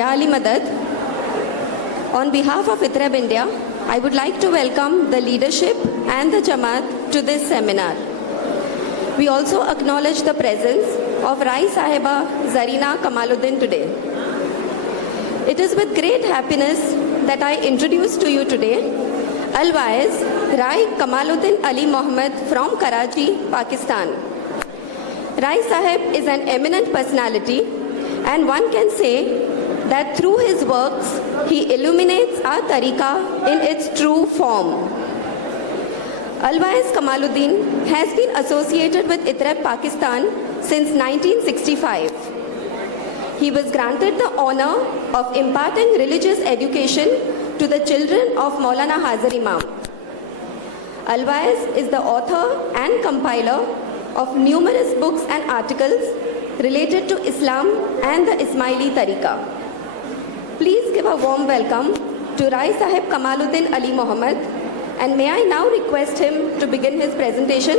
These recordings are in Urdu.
Ya Ali Madad, on behalf of ITREB India, I would like to welcome the leadership and the Jamaat to this seminar. We also acknowledge the presence of Rai Sahiba Zarina Kamaluddin today. It is with great happiness that I introduce to you today Al-Waiz Rai Kamaluddin Ali Mohammed from Karachi, Pakistan. Rai Sahib is an eminent personality, and one can say that through his works, he illuminates our tariqah in its true form. Al-Waiz Kamaluddin has been associated with ITREB Pakistan since 1965. He was granted the honor of imparting religious education to the children of Maulana Hazar Imam. Al-Waiz is the author and compiler of numerous books and articles related to Islam and the Ismaili tariqah. Please give a warm welcome to Rai Sahib Kamaluddin Ali Mohammed, and may I now request him to begin his presentation.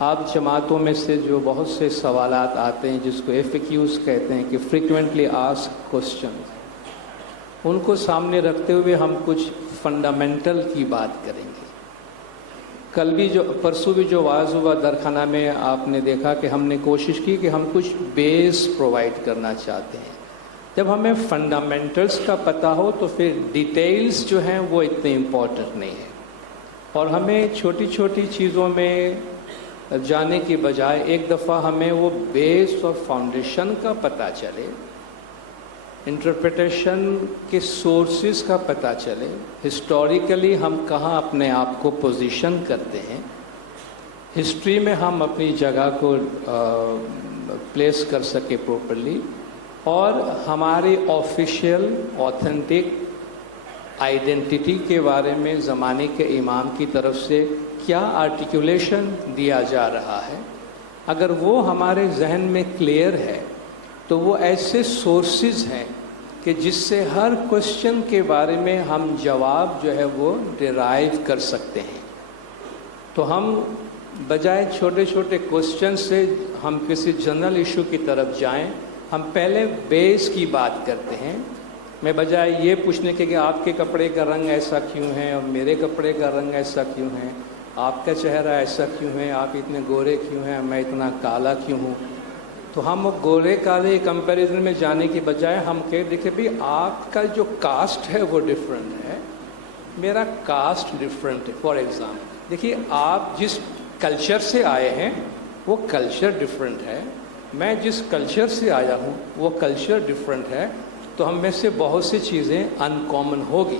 آپ جماعتوں میں سے جو بہت سے سوالات آتے ہیں جس کو FAQs کہتے ہیں کہ فریکوینٹلی آسک کوسچنز، ان کو سامنے رکھتے ہوئے ہم کچھ فنڈامنٹل کی بات کریں گے۔ کل بھی پرسوں بھی جو واعظ ہوا درخانہ میں، آپ نے دیکھا کہ ہم نے کوشش کی کہ ہم کچھ بیس پرووائڈ کرنا چاہتے ہیں۔ جب ہمیں فنڈامنٹلز کا پتہ ہو تو پھر ڈیٹیلز جو ہیں وہ اتنے امپورٹنٹ نہیں ہیں، اور ہمیں چھوٹی چھوٹی چیزوں میں جانے کی بجائے ایک دفعہ ہمیں وہ بیس اور فاؤنڈیشن کا پتہ چلے، انٹرپریٹیشن کے سورسز کا پتہ چلے، ہسٹوریکلی ہم کہاں اپنے آپ کو پوزیشن کرتے ہیں، ہسٹری میں ہم اپنی جگہ کو پلیس کر سکے پراپرلی، اور ہماری آفیشیل آتھینٹک آئیڈینٹی کے بارے میں زمانے کے امام کی طرف سے کیا آرٹیکولیشن دیا جا رہا ہے۔ اگر وہ ہمارے ذہن میں کلیئر ہے تو وہ ایسے سورسز ہیں کہ جس سے ہر کوشچن کے بارے میں ہم جواب جو ہے وہ ڈیرائیو کر سکتے ہیں۔ تو ہم بجائے چھوٹے چھوٹے کوشچن سے ہم کسی جنرل ایشو کی طرف جائیں، ہم پہلے بیس کی بات کرتے ہیں۔ میں بجائے یہ پوچھنے کے کہ آپ کے کپڑے کا رنگ ایسا کیوں ہے اور میرے کپڑے کا رنگ ایسا کیوں ہے، آپ کا چہرہ ایسا کیوں ہے، آپ اتنے گورے کیوں ہیں، میں اتنا کالا کیوں ہوں، تو ہم گورے کالے کمپیریزن میں جانے کی بجائے ہم دیکھیں بھی آپ کا جو کاسٹ ہے وہ ڈفرینٹ ہے، میرا کاسٹ ڈفرینٹ ہے۔ فار ایگزامپل دیکھیے، آپ جس کلچر سے آئے ہیں وہ کلچر ڈفرینٹ ہے، میں جس کلچر سے آیا ہوں وہ کلچر ڈفرینٹ ہے، تو ہم میں سے بہت سی چیزیں ان کامن ہوگی۔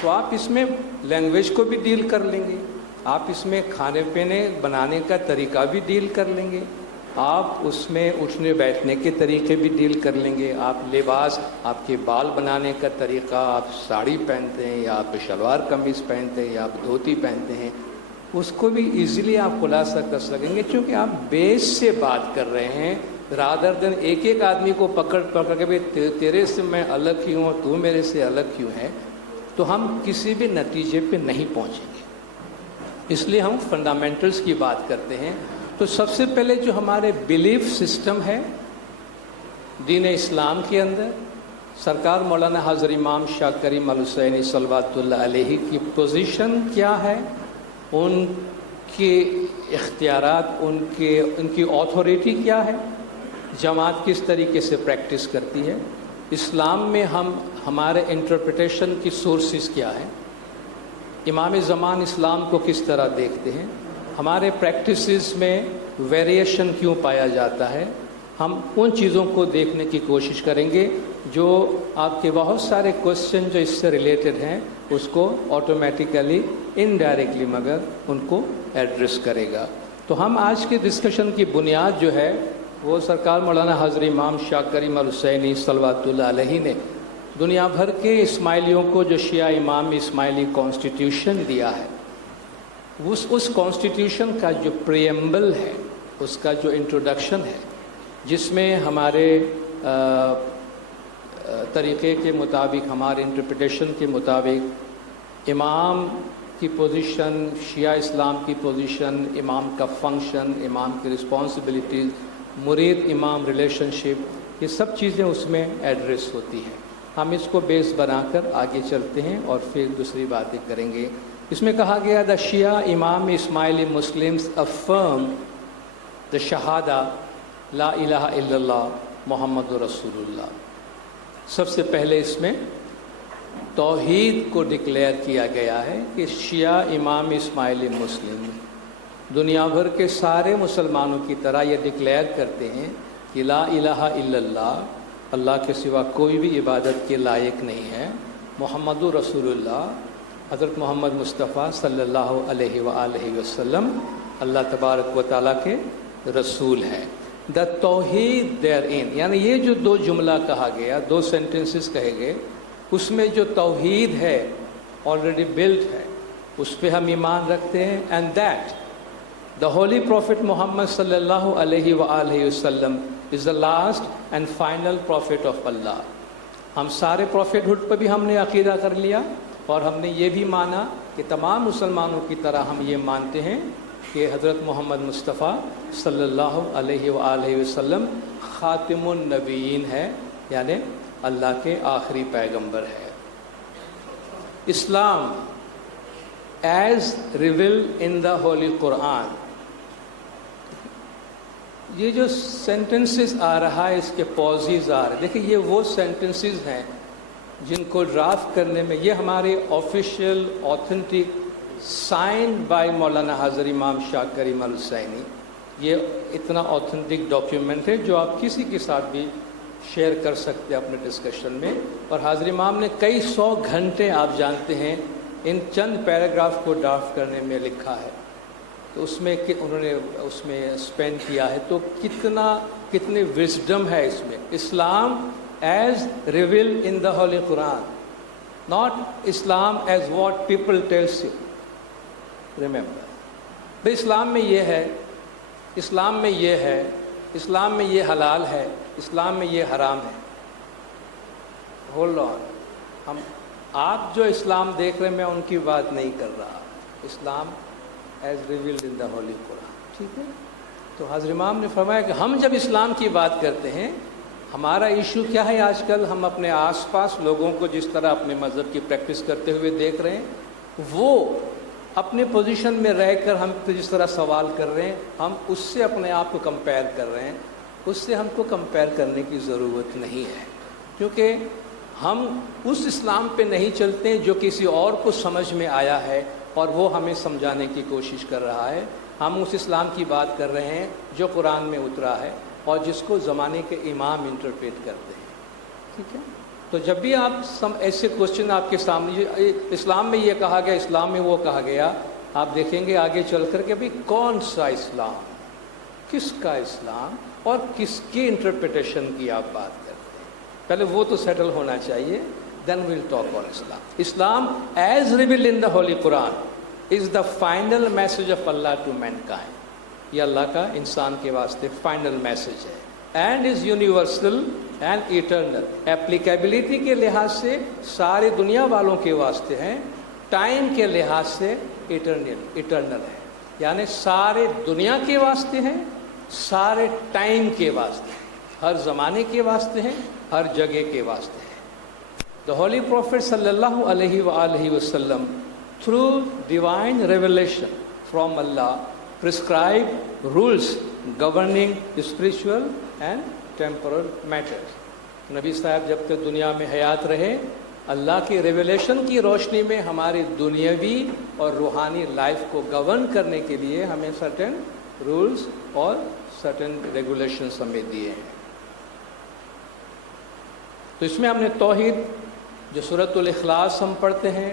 تو آپ اس میں لینگویج کو بھی ڈیل کر لیں گے، آپ اس میں کھانے پینے بنانے کا طریقہ بھی ڈیل کر لیں گے، آپ اس میں اٹھنے بیٹھنے کے طریقے بھی ڈیل کر لیں گے، آپ لباس، آپ کے بال بنانے کا طریقہ، آپ ساڑی پہنتے ہیں یا آپ شلوار قمیض پہنتے ہیں یا آپ دھوتی پہنتے ہیں، اس کو بھی ایزیلی آپ خلاصہ کر سکیں گے، کیونکہ آپ بیس سے بات کر رہے ہیں، رادر دن ایک ایک آدمی کو پکڑ کے بھی تیرے سے میں الگ کیوں اور تو میرے سے الگ کیوں ہے، تو ہم کسی بھی نتیجے پہ نہیں پہنچیں گے۔ اس لیے ہم فنڈامنٹلز کی بات کرتے ہیں۔ تو سب سے پہلے جو ہمارے بلیف سسٹم ہے دین اسلام کے اندر، سرکار مولانا حضرت امام شاہ کریم الحسینی صلوات اللہ علیہ کی پوزیشن کیا ہے، ان کے اختیارات، ان کی آتھورٹی کیا ہے، جماعت کس طریقے سے پریکٹس کرتی ہے، اسلام میں ہمارے انٹرپریٹیشن کی سورسز کیا ہیں، امام زمان اسلام کو کس طرح دیکھتے ہیں، ہمارے پریکٹسز میں ویریشن کیوں پایا جاتا ہے، ہم ان چیزوں کو دیکھنے کی کوشش کریں گے جو آپ کے بہت سارے کوشچن جو اس سے ریلیٹڈ ہیں اس کو آٹومیٹیکلی انڈائریکٹلی مگر ان کو ایڈریس کرے گا۔ تو ہم آج کے ڈسکشن کی بنیاد جو ہے وہ سرکار مولانا حضرت امام شاہ کریم الحسینی صلوات اللہ علیہ نے دنیا بھر کے اسماعیلیوں کو جو شیعہ امام اسماعیلی کانسٹیٹیوشن دیا ہے، اس کانسٹیٹیوشن کا جو پریمبل ہے، اس کا جو انٹروڈکشن ہے، جس میں ہمارے طریقے کے مطابق، ہمارے انٹرپریٹیشن کے مطابق امام کی پوزیشن، شیعہ اسلام کی پوزیشن، امام کا فنکشن، امام کی رسپانسبلٹیز، مرید امام ریلیشن شپ، یہ سب چیزیں اس میں ایڈریس ہوتی ہیں۔ ہم اس کو بیس بنا کر آگے چلتے ہیں اور پھر دوسری باتیں کریں گے۔ اس میں کہا گیا دا شیعہ امام اسماعیلی مسلمز افرم دا شہادہ لا الہ الا اللہ محمد رسول اللہ۔ سب سے پہلے اس میں توحید کو ڈکلیئر کیا گیا ہے کہ شیعہ امام اسماعیلی مسلم دنیا بھر کے سارے مسلمانوں کی طرح یہ ڈکلیئر کرتے ہیں کہ لا الہ الا اللہ، اللہ کے سوا کوئی بھی عبادت کے لائق نہیں ہے، محمد رسول اللہ، حضرت محمد مصطفیٰ صلی اللہ علیہ وآلہ وسلم اللہ تبارک و تعالیٰ کے رسول ہیں۔ دا توحید دیر ان، یعنی یہ جو دو جملہ کہا گیا، دو سینٹنسز کہے گئے، اس میں جو توحید ہے آلریڈی بلٹ ہے، اس پہ ہم ایمان رکھتے ہیں۔ And that the holy prophet Muhammad صلی اللہ علیہ وآلہ وسلم is the last and final prophet of Allah. ہم سارے پروفٹ ہوڈ پہ بھی ہم نے عقیدہ کر لیا، اور ہم نے یہ بھی مانا کہ تمام مسلمانوں کی طرح ہم یہ مانتے ہیں کہ حضرت محمد مصطفیٰ صلی اللہ علیہ وآلہ وسلم خاتم النبیین ہے، یعنی اللہ کے آخری پیغمبر ہے۔ اسلام as revealed in the holy قرآن، یہ جو سینٹنسز آ رہا ہے اس کے پوزیز آ رہے ہیں، دیکھیں یہ وہ سینٹنسز ہیں جن کو ڈرافٹ کرنے میں، یہ ہمارے آفیشیل آتھینٹک سائن بائی مولانا حاضر امام شاہ کریم الحسینی، یہ اتنا آتھینٹک ڈاکیومنٹ ہے جو آپ کسی کے ساتھ بھی شیئر کر سکتے ہیں اپنے ڈسکشن میں۔ اور حاضر امام نے کئی 100 گھنٹے آپ جانتے ہیں ان چند پیراگراف کو ڈرافٹ کرنے میں لکھا ہے، تو اس میں انہوں نے اس میں اسپینڈ کیا ہے، تو کتنے وزڈم ہے اس میں۔ Islam as revealed in the holy Quran, not Islam as what people tells you, remember. Islam میں یہ ہے، اسلام میں یہ ہے، اسلام میں یہ حلال ہے، اسلام میں یہ حرام ہے۔ ہولڈ آن، آپ جو اسلام دیکھ رہے ہیں میں ان کی بات نہیں کر رہا، اسلام as revealed in the holy قرآن، ٹھیک ہے۔ تو حضرت امام نے فرمایا کہ ہم جب اسلام کی بات کرتے ہیں، ہمارا ایشو کیا ہے آج کل؟ ہم اپنے آس پاس لوگوں کو جس طرح اپنے مذہب کی پریکٹس کرتے ہوئے دیکھ رہے ہیں، وہ اپنے پوزیشن میں رہ کر ہم پہ جس طرح سوال کر رہے ہیں، ہم اس سے اپنے آپ کو کمپیئر کر رہے ہیں۔ اس سے ہم کو کمپیئر کرنے کی ضرورت نہیں ہے، کیونکہ ہم اس اسلام پہ نہیں چلتے ہیں جو کسی اور کو سمجھ میں آیا ہے اور وہ ہمیں سمجھانے کی کوشش کر رہا ہے۔ ہم اس اسلام کی بات کر رہے ہیں جو قرآن میں اترا ہے اور جس کو زمانے کے امام انٹرپریٹ کرتے ہیں، ٹھیک ہے۔ تو جب بھی آپ ایسے کوشچن آپ کے سامنے، اسلام میں یہ کہا گیا، اسلام میں وہ کہا گیا، آپ دیکھیں گے آگے چل کر کہ بھئی کون سا اسلام، کس کا اسلام اور کس کی انٹرپریٹیشن کی آپ بات کرتے ہیں، پہلے وہ تو سیٹل ہونا چاہیے، then we'll talk on Islam. Islam as revealed in the Holy Quran is the final message of Allah to mankind. یہ اللہ کا انسان کے واسطے فائنل میسج ہے، and is universal and eternal. ایپلیکیبلٹی کے لحاظ سے سارے دنیا والوں کے واسطے ہیں، ٹائم کے لحاظ سے ایٹرنل ہے، یعنی سارے دنیا کے واسطے ہیں، سارے ٹائم کے واسطے ہیں، ہر زمانے کے واسطے ہیں، ہر جگہ کے واسطے ہیں۔ The Holy Prophet sallallahu alaihi wa alihi wasallam, through divine revelation from Allah, prescribed rules governing spiritual and temporal matters. نبی صاحب جب تک دنیا میں حیات رہے، اللہ کی ریویلیشن کی روشنی میں ہماری دنیاوی اور روحانی لائف کو گورن کرنے کے لیے ہمیں سرٹن رولز اور سرٹن ریگولیشنز ہمیں دیے ہیں۔ تو اس میں ہم نے توحید، جو سورۃ الاخلاص ہم پڑھتے ہیں،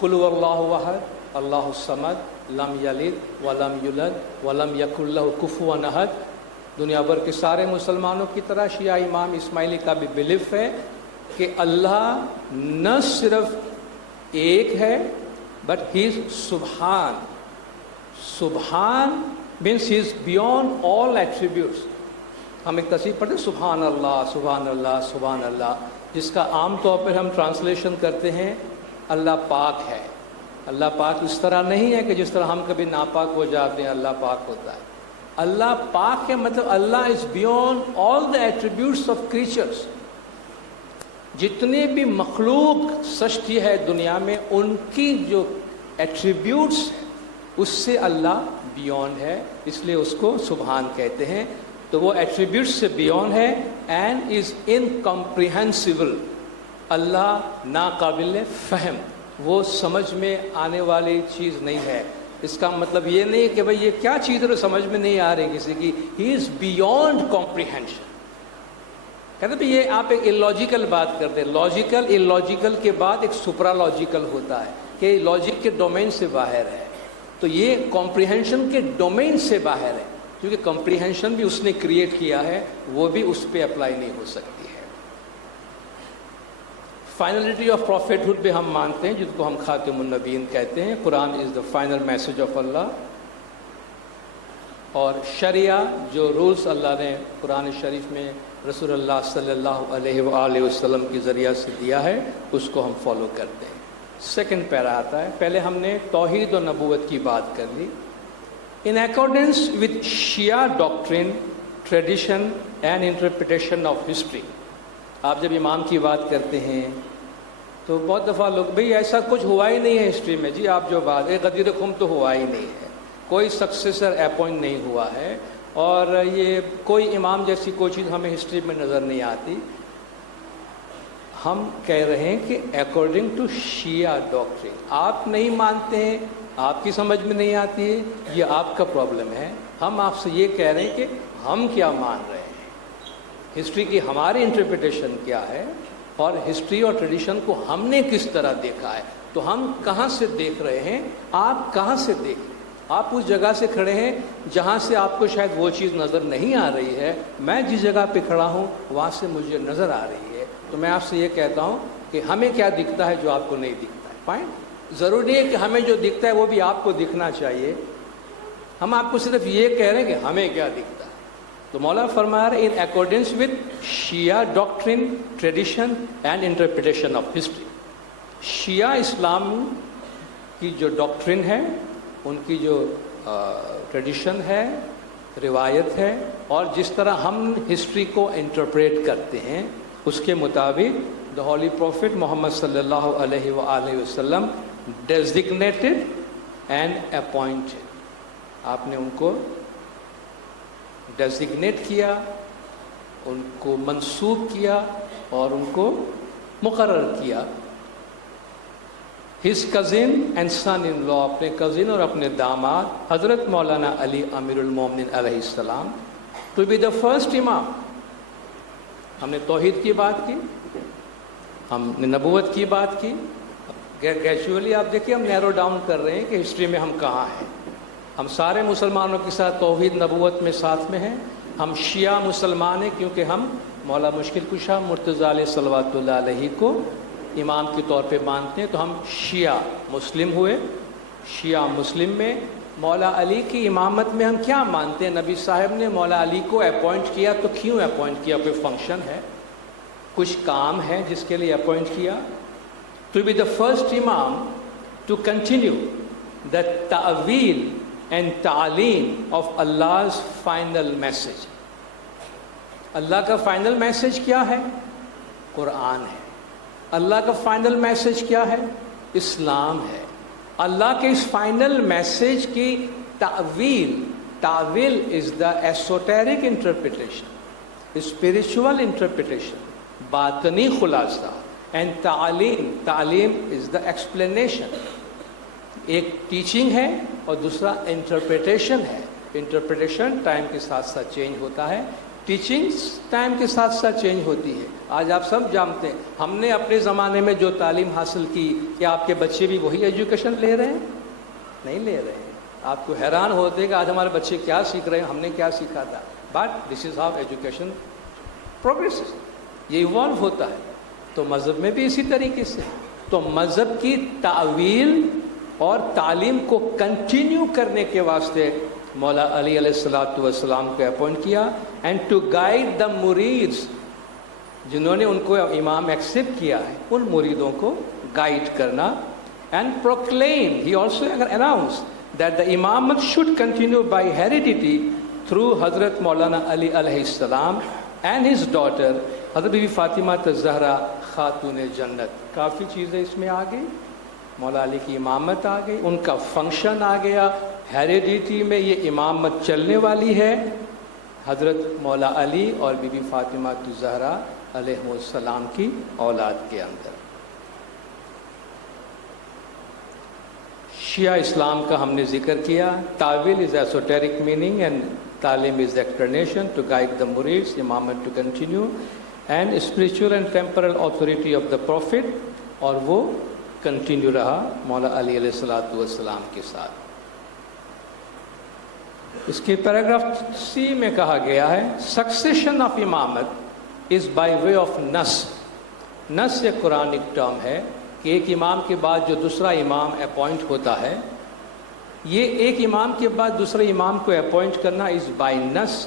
قل هو اللہ احد اللہ الصمد لم یلد ولم یولد ولم یکن لہ کفوا احد، دنیا بھر کے سارے مسلمانوں کی طرح شیعہ امام اسماعیلی کا بھی بلیف ہے کہ اللہ نہ صرف ایک ہے بٹ ہی از سبحان۔ سبحان means he is beyond all attributes. ہم ایک تصریح پڑھتے ہیں سبحان اللہ سبحان اللہ سبحان اللہ، جس کا عام طور پر ہم ٹرانسلیشن کرتے ہیں اللہ پاک ہے۔ اللہ پاک اس طرح نہیں ہے کہ جس طرح ہم کبھی ناپاک ہو جاتے ہیں اللہ پاک ہوتا ہے۔ اللہ پاک ہے مطلب Allah is beyond all the attributes of creatures. جتنے بھی مخلوق سشتی ہے دنیا میں، ان کی جو ایٹریبیوٹس اس سے اللہ بیونڈ ہے، اس لیے اس کو سبحان کہتے ہیں۔ تو وہ ایٹریبیوٹس سے بیونڈ ہے اینڈ از انکمپریہنسیبل۔ اللہ ناقابل فہم، وہ سمجھ میں آنے والی چیز نہیں ہے۔ اس کا مطلب یہ نہیں کہ بھئی یہ کیا چیز ہے سمجھ میں نہیں آ رہی کسی کی، ہی از بیونڈ کمپریہنشن۔ کہتے ہیں یہ آپ ایک اللاجیکل بات کرتے ہیں، لاجیکل اللاجیکل کے بعد ایک سپرا لاجیکل ہوتا ہے کہ لاجک کے ڈومین سے باہر ہے، تو یہ کمپریہنشن کے ڈومین سے باہر ہے، کیونکہ کمپریہنشن بھی اس نے کریٹ کیا ہے، وہ بھی اس پہ اپلائی نہیں ہو سکتی ہے۔ فائنلٹی آف پروفیٹ ہوڈ بھی ہم مانتے ہیں، جس کو ہم خاتم النبیین کہتے ہیں۔ قرآن از دا فائنل میسج آف اللہ، اور شریعہ جو رولز اللہ نے قرآن شریف میں رسول اللہ صلی اللہ علیہ وآلہ وسلم کے ذریعہ سے دیا ہے، اس کو ہم فالو کرتے ہیں۔ سیکنڈ پیرا آتا ہے، پہلے ہم نے توحید و نبوت کی بات کر لی، In accordance with Shia doctrine, tradition and interpretation of history. آپ جب امام کی بات کرتے ہیں تو بہت دفعہ لوگ بھئی ایسا کچھ ہوا ہی نہیں ہے ہسٹری میں. جی آپ جو بات غدیر خم تو ہوا ہی نہیں ہے, کوئی سکسیسر اپوائنٹ نہیں ہوا ہے, اور یہ کوئی امام جیسی کوئی چیز ہمیں ہسٹری میں نظر نہیں آتی. ہم کہہ رہے ہیں کہ اکارڈنگ ٹو شیعہ ڈاکٹرن آپ نہیں مانتے ہیں, آپ کی سمجھ میں نہیں آتی ہے, یہ آپ کا پرابلم ہے. ہم آپ سے یہ کہہ رہے ہیں کہ ہم کیا مان رہے ہیں, ہسٹری کی ہماری انٹرپریٹیشن کیا ہے, اور ہسٹری اور ٹریڈیشن کو ہم نے کس طرح دیکھا ہے. تو ہم کہاں سے دیکھ رہے ہیں, آپ کہاں سے دیکھ رہے ہیں؟ آپ اس جگہ سے کھڑے ہیں جہاں سے آپ کو شاید وہ چیز نظر نہیں آ رہی ہے. میں جس جگہ پہ کھڑا ہوں وہاں سے مجھے نظر آ رہی ہے. تو میں آپ سے یہ کہتا ہوں کہ ہمیں کیا دکھتا ہے جو آپ کو نہیں دکھتا ہے. فائن, ضروری ہے کہ ہمیں جو دکھتا ہے وہ بھی آپ کو دکھنا چاہیے. ہم آپ کو صرف یہ کہہ رہے ہیں کہ ہمیں کیا دکھتا ہے. تو مولانا فرما رہے in accordance with Shia doctrine, tradition and interpretation of history. Shia Islam کی جو ڈاکٹرن ہے, ان کی جو ٹریڈیشن ہے, روایت ہے, اور جس طرح ہم ہسٹری کو انٹرپریٹ کرتے ہیں, اس کے مطابق دا ہولی پروفٹ محمد صلی اللہ علیہ وآلہ وسلم ڈیزگنیٹڈ اینڈ اپوائنٹڈ. آپ نے ان کو ڈیزگنیٹ کیا, ان کو منصوب کیا, اور ان کو مقرر کیا. ہز کزن اینڈ سن ان لا, اپنے کزن اور اپنے داماد حضرت مولانا علی امیر المومنین علیہ السلام ٹو بی دا فرسٹ امام. ہم نے توحید کی بات کی, ہم نے نبوت کی بات کی. گریجولی آپ دیکھیے ہم نیرو ڈاؤن کر رہے ہیں کہ ہسٹری میں ہم کہاں ہیں. ہم سارے مسلمانوں کے ساتھ توحید نبوت میں ساتھ میں ہیں. ہم شیعہ مسلمان ہیں کیونکہ ہم مولا مشکل کشا مرتضیٰ علیہ صلوات اللہ علیہ کو امام کے طور پہ مانتے ہیں. تو ہم شیعہ مسلم ہوئے. شیعہ مسلم میں مولا علی کی امامت میں ہم کیا مانتے ہیں؟ نبی صاحب نے مولا علی کو اپوائنٹ کیا, تو کیوں اپوائنٹ کیا؟ کوئی فنکشن ہے, کچھ کام ہے جس کے لیے اپوائنٹ کیا. ٹو بی دا فرسٹ امام ٹو کنٹینیو دا تعویل اینڈ تعلیم آف Allah's فائنل میسج. اللہ کا فائنل میسج کیا ہے؟ قرآن ہے. اللہ کا فائنل میسج کیا ہے؟ اسلام ہے. اللہ کے اس فائنل میسج کی تعویل از دا ایسوٹیرک انٹرپریٹیشن, اسپرچول انٹرپریٹیشن, باطنی خلاصہ. اینڈ تعلیم از دا ایکسپلینیشن. ایک ٹیچنگ ہے اور دوسرا انٹرپریٹیشن ہے. انٹرپریٹیشن ٹائم کے ساتھ ساتھ چینج ہوتا ہے, ٹیچنگ ٹائم کے ساتھ ساتھ چینج ہوتی ہے. آج آپ سب جانتے ہیں ہم نے اپنے زمانے میں جو تعلیم حاصل کی, کیا آپ کے بچے بھی وہی ایجوکیشن لے رہے ہیں؟ نہیں لے رہے ہیں. آپ کو حیران ہوتے کہ آج ہمارے بچے کیا سیکھ رہے ہیں, ہم نے کیا سیکھا تھا. But this is how education progress, یہ ایوالو ہوتا ہے. تو مذہب میں بھی اسی طریقے سے. تو مذہب کی تعویل اور تعلیم کو کنٹینیو کرنے کے واسطے مولا علی علیہ الصلوۃ والسلام کو اپوائنٹ کیا, اینڈ ٹو گائیڈ دا مریدز, جنہوں نے ان کو امام ایکسیپٹ کیا ہے ان مریدوں کو گائیڈ کرنا. And proclaim, he also announce that the امامت should continue by heredity through Hazrat Maulana Ali علیہ السلام and his daughter Hazrat Bibi Fatima الزہرا خاتون جنت. کافی چیزیں اس میں آ گئی. مولا علی کی امامت آ گئی, ان کا فنکشن آ گیا. ہیریڈیٹی میں یہ امامت چلنے والی ہے حضرت مولا علی اور بی بی فاطمہ الزہرا علیہ السلام کی اولاد کے اندر. شیعہ اسلام کا ہم نے ذکر کیا. تعویل از ایسوٹیرک میننگ اینڈ تعلیم is explanation to guide the مریدز, امامت to continue, and spiritual and temporal authority of the prophet, اور وہ کنٹینیو رہا مولا علی علیہ الصلوۃ والسلام کے ساتھ. اس کے پیراگراف سی میں کہا گیا ہے سکسیشن آف امامت از بائی وے آف نس. نس ایک قرآنک ٹرم ہے کہ ایک امام کے بعد جو دوسرا امام اپوائنٹ ہوتا ہے, یہ ایک امام کے بعد دوسرے امام کو اپوائنٹ کرنا از بائی نس.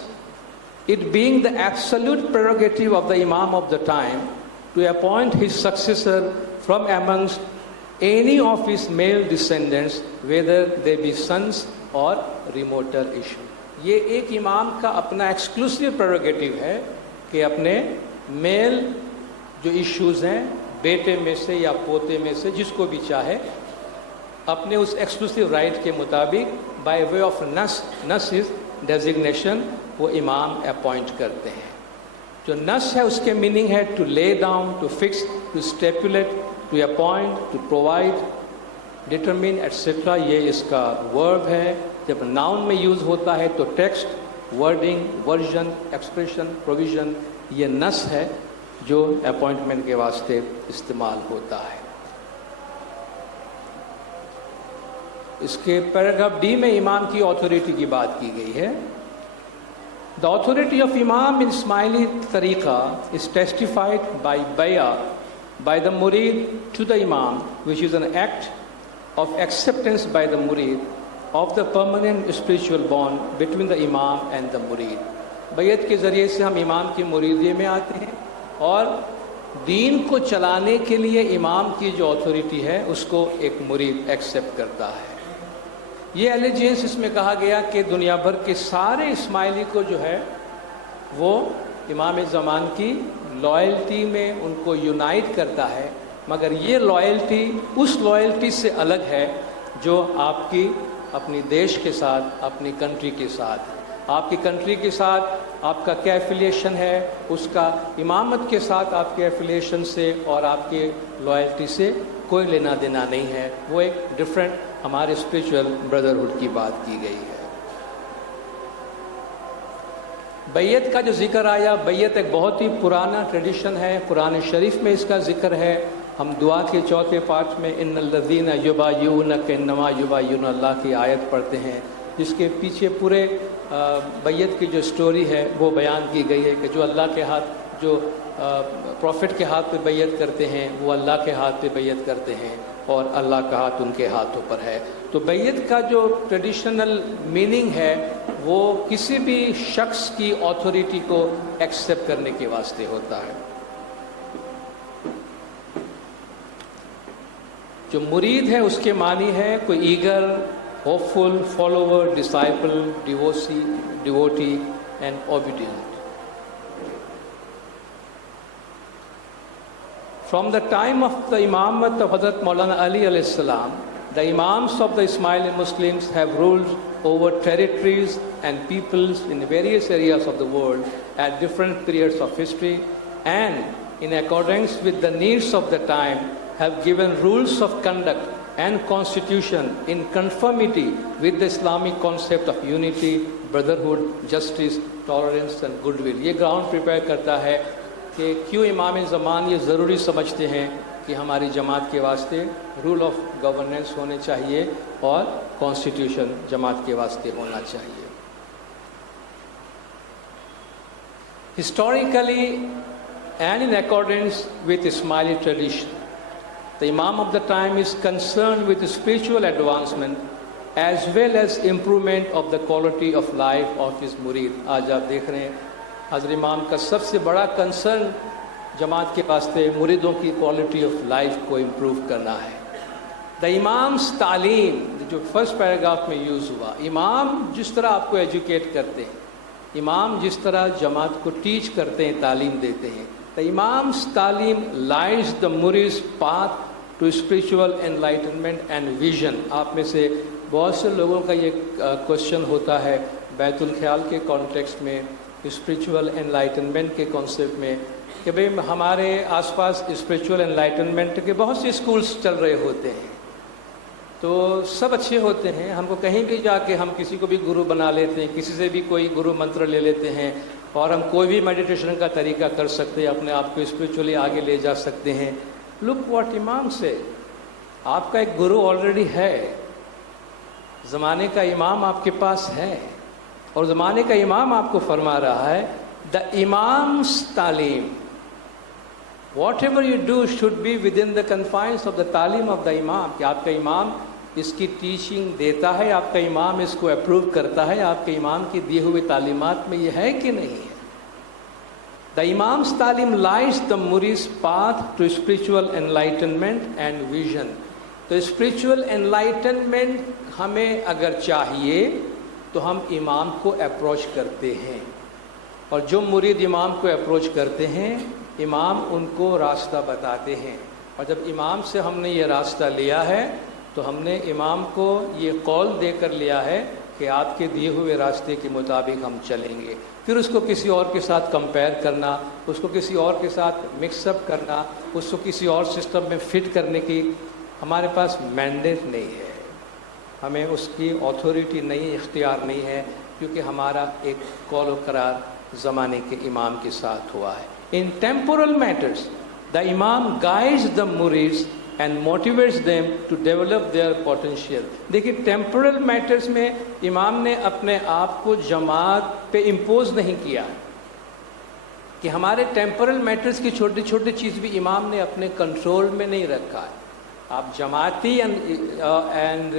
It being the absolute prerogative of the Imam of the time to appoint his successor from amongst any of his male descendants, whether they be sons or remoter issue. یہ ایک امام کا اپنا ایکسکلوسیو پریروگیٹو ہے کہ اپنے میل جو ایشوز ہیں بیٹے میں سے یا پوتے میں سے جس کو بھی چاہے اپنے اس ایکسکلوسیو رائٹ کے مطابق بائی وے آف نس از ڈیزگنیشن وہ امام اپوائنٹ کرتے ہیں. جو نس ہے اس کے میننگ ہے to lay down, to fix, to stipulate, to appoint, to provide, determine etcetera. یہ اس کا ورب ہے. جب ناؤن میں یوز ہوتا ہے تو text, wording, version, expression, provision, یہ نس ہے جو اپوائنٹمنٹ کے واسطے استعمال ہوتا ہے. اس کے پیراگراف ڈی میں امام کی اتھارٹی کی بات کی گئی ہے. The authority of Imam in Ismaili Tariqa is testified by bay'ah by the murid to the Imam, which is an act of acceptance by the murid of the permanent spiritual bond between the Imam and the murid. بیعت کے ذریعے سے ہم امام کی مریدی میں آتے ہیں اور دین کو چلانے کے لیے امام کی جو اتھارٹی ہے اس کو ایک مرید ایکسیپٹ کرتا ہے. یہ الیجینس اس میں کہا گیا کہ دنیا بھر کے سارے اسماعیلی کو جو ہے وہ امام زمان کی لائلٹی میں ان کو یونائٹ کرتا ہے, مگر یہ لائلٹی اس لائلٹی سے الگ ہے جو آپ کی اپنی دیش کے ساتھ, اپنی کنٹری کے ساتھ. آپ کی کنٹری کے ساتھ آپ کا کیا ایفیلیشن ہے, اس کا امامت کے ساتھ آپ کے ایفیلیشن سے اور آپ کے لائلٹی سے کوئی لینا دینا نہیں ہے. وہ ایک ڈفرینٹ ہمارے اسپریچول بردرہڈ کی بات کی گئی ہے. بیعت کا جو ذکر آیا, بیعت ایک بہت ہی پرانا ٹریڈیشن ہے. قرآن شریف میں اس کا ذکر ہے. ہم دعا کے چوتھے پارٹ میں ان الذین یبایعونک انما یبایعون اللہ کی آیت پڑھتے ہیں, جس کے پیچھے پورے بیعت کی جو سٹوری ہے وہ بیان کی گئی ہے کہ جو اللہ کے ہاتھ, جو پروفٹ کے ہاتھ پہ بیعت کرتے ہیں وہ اللہ کے ہاتھ پہ بیعت کرتے ہیں اور اللہ کا ہاتھ ان کے ہاتھوں پر ہے. تو بیعت کا جو ٹریڈیشنل میننگ ہے وہ کسی بھی شخص کی اتھارٹی کو ایکسیپٹ کرنے کے واسطے ہوتا ہے. جو مرید ہے اس کے معنی ہے کوئی eager, hopeful, follower, disciple, devotee and obedient. From the time of the Imamat of Hazrat Maulana Ali alayhi salam, the Imams of the Ismaili Muslims have ruled over territories and peoples in various areas of the world at different periods of history, and in accordance with the needs of the time have given rules of conduct and constitution in conformity with the Islamic concept of unity, brotherhood, justice, tolerance and goodwill. یہ گراؤنڈ پریپیئر کرتا ہے کہ کیوں امام زمان یہ ضروری سمجھتے ہیں کہ ہماری جماعت کے واسطے رول آف گورننس ہونے چاہیے اور کانسٹیٹیوشن جماعت کے واسطے ہونا چاہیے. Historically and in accordance with Ismaili tradition, the Imam of the time is concerned with spiritual advancement as well as improvement of the quality of life of his murid. آج آپ دیکھ رہے ہیں حضرت امام کا سب سے بڑا کنسرن جماعت کے واسطے مریدوں کی کوالٹی آف لائف کو امپروو کرنا ہے. دا امامس تعلیم جو فرسٹ پیراگراف میں یوز ہوا, امام جس طرح آپ کو ایجوکیٹ کرتے ہیں, امام جس طرح جماعت کو ٹیچ کرتے ہیں, تعلیم دیتے ہیں, دا امامس تعلیم لائز دا مرید's path to spiritual enlightenment and vision. آپ میں سے بہت سے لوگوں کا یہ کوشچن ہوتا ہے بیت الخیال کے کانٹیکسٹ میں, اسپریچول انلائٹنمنٹ کے کانسیپٹ میں, کہ بھئی ہمارے آس پاس اسپریچول انلائٹنمنٹ کے بہت سے اسکولس چل رہے ہوتے ہیں, تو سب اچھے ہوتے ہیں, ہم کو کہیں بھی جا کے ہم کسی کو بھی گرو بنا لیتے ہیں, کسی سے بھی کوئی گرو منتر لے لیتے ہیں اور ہم کوئی بھی میڈیٹیشن کا طریقہ کر سکتے ہیں, اپنے آپ کو اسپریچولی آگے لے جا سکتے ہیں. لک واٹ امام سے, آپ کا ایک گرو آلریڈی ہے, زمانے کا امام آپ کے پاس ہے, اور زمانے کا امام آپ کو فرما رہا ہے دا امام's تعلیم, whatever you do should be within the confines of the تعلیم آف دا امام. کہ آپ کا امام اس کی ٹیچنگ دیتا ہے, آپ کا امام اس کو اپروو کرتا ہے, آپ کے امام کی دیے ہوئے تعلیمات میں یہ ہے کہ نہیں ہے. دا امام's تعلیم لائز دا murid's path to spiritual enlightenment and vision. تو اسپریچول انلائٹنمنٹ ہمیں اگر چاہیے تو ہم امام کو اپروچ کرتے ہیں، اور جو مرید امام کو اپروچ کرتے ہیں امام ان کو راستہ بتاتے ہیں، اور جب امام سے ہم نے یہ راستہ لیا ہے تو ہم نے امام کو یہ قول دے کر لیا ہے کہ آپ کے دیے ہوئے راستے کے مطابق ہم چلیں گے۔ پھر اس کو کسی اور کے ساتھ کمپیئر کرنا، اس کو کسی اور کے ساتھ مکس اپ کرنا، اس کو کسی اور سسٹم میں فٹ کرنے کی ہمارے پاس مینڈیٹ نہیں ہے، ہمیں اس کی اتھارٹی نہیں، اختیار نہیں ہے، کیونکہ ہمارا ایک قول و قرار زمانے کے امام کے ساتھ ہوا ہے۔ In temporal matters, the Imam guides the murids and motivates them to develop their potential۔ دیکھیے ٹیمپورل میٹرز میں امام نے اپنے آپ کو جماعت پہ امپوز نہیں کیا کہ ہمارے ٹیمپورل میٹرز کی چھوٹی چھوٹی چیز بھی امام نے اپنے کنٹرول میں نہیں رکھا ہے۔ آپ جماعتی اینڈ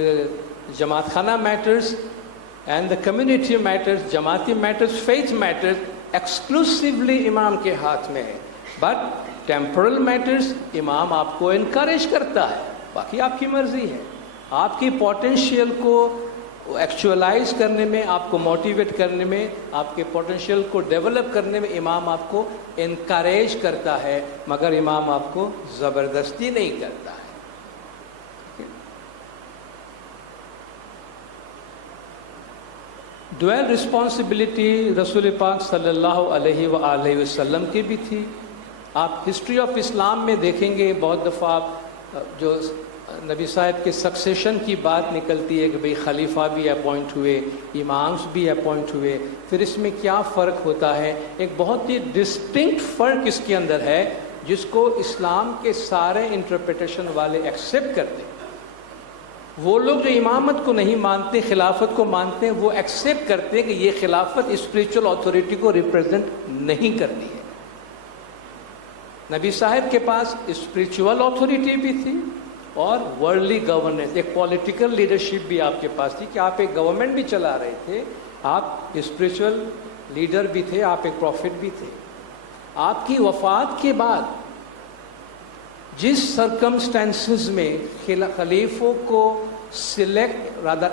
جماعت خانہ matters and the community matters, جماعتی میٹرز، فیتھ میٹرز ایکسکلوسیولی امام کے ہاتھ میں ہے، بٹ ٹیمپورل میٹرز امام آپ کو انکریج کرتا ہے، باقی آپ کی مرضی ہے۔ آپ کی پوٹینشیل کو ایکچولائز کرنے میں، آپ کو موٹیویٹ کرنے میں، آپ کے پوٹینشیل کو ڈیولپ کرنے میں امام آپ کو انکریج کرتا ہے، مگر امام آپ کو زبردستی نہیں کرتا ہے۔ ڈویل رسپانسبلٹی رسول پاک صلی اللہ علیہ وآلہ وسلم کی بھی تھی۔ آپ ہسٹری آف اسلام میں دیکھیں گے بہت دفعہ جو نبی صاحب کے سکسیشن کی بات نکلتی ہے کہ بھئی خلیفہ بھی اپوائنٹ ہوئے، امامز بھی اپوائنٹ ہوئے، پھر اس میں کیا فرق ہوتا ہے؟ ایک بہت ہی ڈسٹنکٹ فرق اس کے اندر ہے جس کو اسلام کے سارے انٹرپریٹیشن والے ایکسیپٹ کرتے ہیں۔ وہ لوگ جو امامت کو نہیں مانتے، خلافت کو مانتے ہیں، وہ ایکسیپٹ کرتے ہیں کہ یہ خلافت اسپریچول اتھارٹی کو ریپرزینٹ نہیں کرتی ہے۔ نبی صاحب کے پاس اسپریچول اتھارٹی بھی تھی اور ورلڈلی گورننس، ایک پولیٹیکل لیڈرشپ بھی آپ کے پاس تھی کہ آپ ایک گورنمنٹ بھی چلا رہے تھے، آپ اسپریچول لیڈر بھی تھے، آپ ایک پروفٹ بھی تھے۔ آپ کی وفات کے بعد جس سرکمسٹانسز میں خلیفوں کو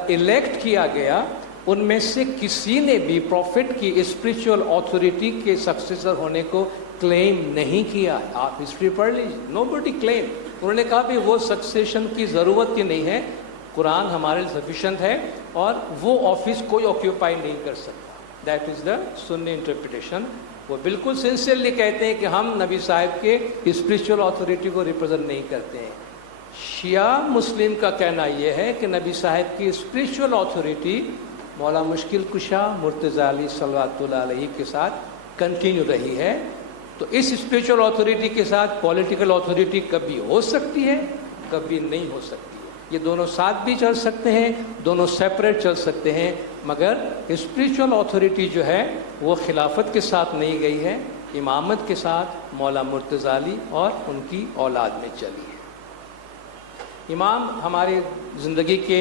الیکٹ کیا گیا، ان میں سے کسی نے بھی پروفٹ کی اسپریچول اتھارٹی کے سکسیسر ہونے کو کلیم نہیں کیا۔ آپ ہسٹری پڑھ لیجیے، نو بڈی کلیم۔ انہوں نے کہا بھی وہ سکسیشن کی ضرورت کی نہیں ہے، قرآن ہمارے سفیشینٹ ہے اور وہ آفس کوئی آکیوپائی نہیں کر سکتا۔ That is the Sunni interpretation. وہ بالکل سنسیئرلی کہتے ہیں کہ ہم نبی صاحب کے اسپریچول اتھارٹی کو ریپرزینٹ نہیں کرتے ہیں۔ شیعہ مسلم کا کہنا یہ ہے کہ نبی صاحب کی اسپریچول اتھارٹی مولا مشکل کشا مرتضیٰ علی صلوات اللہ علیہ کے ساتھ کنٹینیو رہی ہے۔ تو اس اسپریچول اتھارٹی کے ساتھ پولیٹیکل اتھارٹی کبھی ہو سکتی ہے، کبھی نہیں ہو سکتی ہے۔ یہ دونوں ساتھ بھی چل سکتے ہیں، دونوں سیپریٹ چل سکتے ہیں، مگر اسپریچول اتھارٹی جو ہے وہ خلافت کے ساتھ نہیں گئی ہے، امامت کے ساتھ مولا مرتضیٰ علی اور ان کی اولاد میں چلی ہے۔ امام ہماری زندگی کے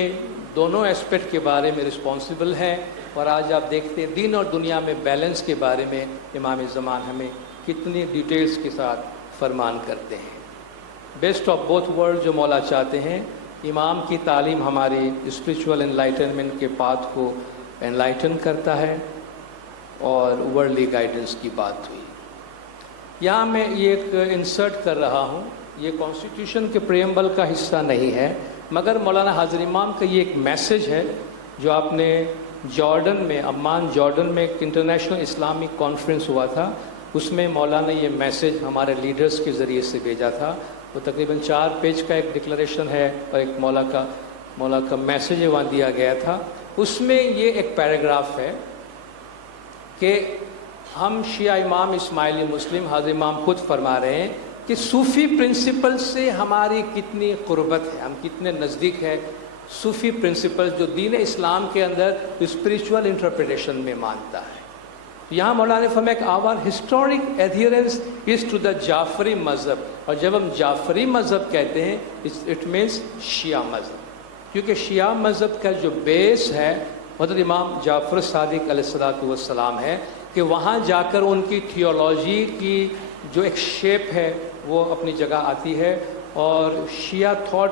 دونوں اسپیکٹ کے بارے میں رسپانسبل ہے، اور آج آپ دیکھتے ہیں دین اور دنیا میں بیلنس کے بارے میں امام زمان ہمیں کتنی ڈیٹیلز کے ساتھ فرمان کرتے ہیں۔ بیسٹ آف بوتھ ورلڈ جو مولا چاہتے ہیں، امام کی تعلیم ہماری اسپریچول انلائٹنمنٹ کے پاتھ کو انلائٹن کرتا ہے، اور ورلڈلی گائیڈنس کی بات ہوئی۔ یہاں میں یہ ایک انسرٹ کر رہا ہوں، یہ کانسٹیٹیوشن کے پریمبل کا حصہ نہیں ہے، مگر مولانا حاضر امام کا یہ ایک میسج ہے جو آپ نے جارڈن میں، عمان جارڈن میں ایک انٹرنیشنل اسلامک کانفرنس ہوا تھا، اس میں مولانا نے یہ میسج ہمارے لیڈرز کے ذریعے سے بھیجا تھا۔ وہ تقریباً 4 پیج کا ایک ڈکلریشن ہے اور ایک مولا کا میسج وہاں دیا گیا تھا۔ اس میں یہ ایک پیراگراف ہے کہ ہم شیعہ امام اسماعیلی مسلم حاضر امام خود فرما رہے ہیں کہ صوفی پرنسپل سے ہماری کتنی قربت ہے، ہم کتنے نزدیک ہے صوفی پرنسپل جو دین اسلام کے اندر اسپریچول انٹرپریٹیشن میں مانتا ہے۔ یہاں مولانا نے فرمایا کہ our historic adherence is to the Jafari مذہب، اور جب ہم جعفری مذہب کہتے ہیں اٹ مینس شیعہ مذہب، کیونکہ شیعہ مذہب کا جو بیس ہے حضرت امام جعفر صادق علیہ الصلوۃ والسلام ہے، کہ وہاں جا کر ان کی تھیولوجی کی جو ایک شیپ ہے وہ اپنی جگہ آتی ہے، اور شیعہ thought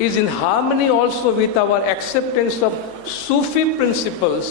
is in harmony also with our acceptance of Sufi principles.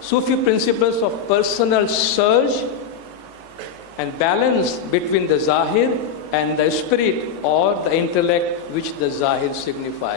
Sufi principles of personal surge and balance between the zahir and the spirit or the intellect which the zahir signify.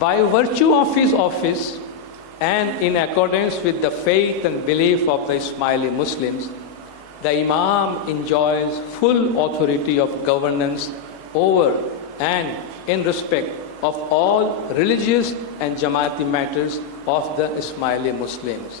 By virtue of his office and in accordance with the faith and belief of the Ismaili Muslims, the Imam enjoys full authority of governance over and in respect of all religious and Jamaati matters of the Ismaili Muslims.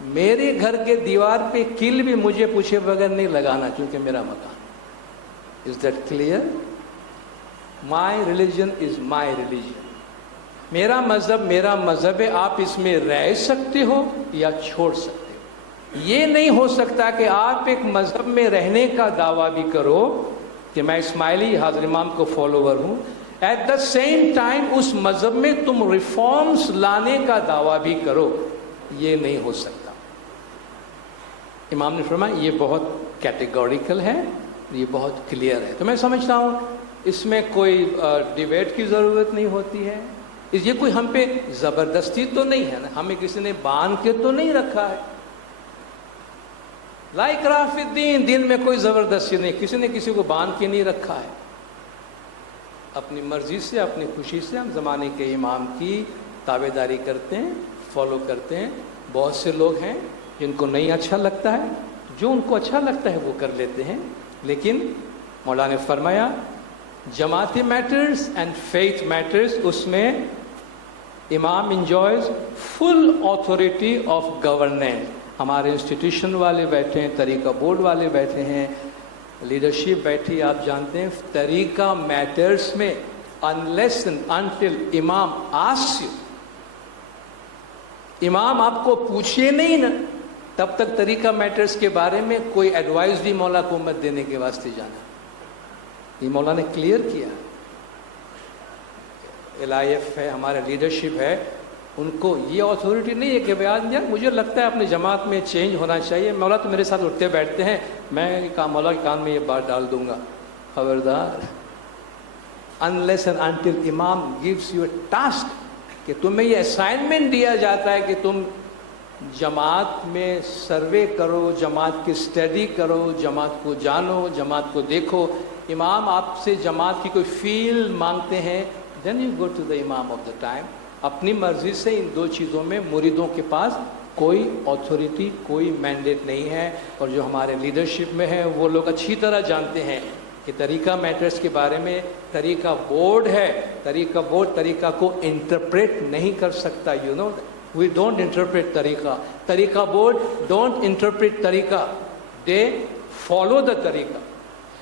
میرے گھر کے دیوار پہ کل بھی مجھے پوچھے بغیر نہیں لگانا کیونکہ میرا مکان. Is that clear? My religion is my religion. میرا مذہب ہے. آپ اس میں رہ سکتے ہو یا چھوڑ سکتے ہو. یہ نہیں ہو سکتا کہ آپ ایک مذہب میں رہنے کا دعویٰ بھی کرو کہ میں اسماعیلی حاضر امام کو فالوور ہوں, ایٹ دا سیم ٹائم اس مذہب میں تم ریفارمز لانے کا دعویٰ بھی کرو. یہ نہیں ہو سکتا. امام نے فرمایا یہ بہت کیٹیگوریکل ہے, یہ بہت کلیئر ہے. تو میں سمجھتا ہوں اس میں کوئی ڈیبیٹ کی ضرورت نہیں ہوتی ہے. یہ کوئی ہم پہ زبردستی تو نہیں ہے نا, ہمیں کسی نے باندھ کے تو نہیں رکھا ہے. لا اکراہ فی الدین, دین میں کوئی زبردستی نہیں, کسی نے کسی کو باندھ کے نہیں رکھا ہے. اپنی مرضی سے, اپنی خوشی سے ہم زمانے کے امام کی تابعداری کرتے ہیں, فالو کرتے ہیں. بہت سے لوگ ہیں جن کو نہیں اچھا لگتا ہے, جو ان کو اچھا لگتا ہے وہ کر لیتے ہیں. لیکن مولانا نے فرمایا جماعتی میٹرز اینڈ فیتھ میٹرز, اس میں امام enjoys full authority of governance. ہمارے انسٹیٹیوشن والے بیٹھے ہیں, طریقہ بورڈ والے بیٹھے ہیں, لیڈرشپ بیٹھی. آپ جانتے ہیں طریقہ میٹرز میں unless and until امام asks you, امام آپ کو پوچھے نہیں نا, تب تک طریقہ میٹرز کے بارے میں کوئی ایڈوائز بھی مولا کو مت دینے کے واسطے جانا. یہ مولا نے کلیئر کیا. LIF ہے, ہمارے لیڈرشپ ہے, ان کو یہ اتھارٹی نہیں ہے کہ بیان دیا مجھے لگتا ہے اپنی جماعت میں چینج ہونا چاہیے, مولا تو میرے ساتھ اٹھتے بیٹھتے ہیں, میں مولا کے کان میں یہ بات ڈال دوں گا. خبردار. unless and until امام gives you a task, کہ تمہیں یہ اسائنمنٹ دیا جاتا ہے کہ تم جماعت میں سروے کرو, جماعت کی اسٹڈی کرو, جماعت کو جانو, جماعت کو دیکھو. امام آپ سے جماعت کی کوئی فیل مانگتے ہیں, then you go to the امام of the time. اپنی مرضی سے ان دو چیزوں میں مریدوں کے پاس کوئی اتھارٹی, کوئی مینڈیٹ نہیں ہے. اور جو ہمارے لیڈرشپ میں ہیں وہ لوگ اچھی طرح جانتے ہیں کہ طریقہ میٹرز کے بارے میں طریقہ بورڈ ہے. طریقہ بورڈ طریقہ کو انٹرپریٹ نہیں کر سکتا. You know we don't interpret طریقہ. طریقہ بورڈ ڈونٹ انٹرپریٹ طریقہ, دے فالو دا طریقہ,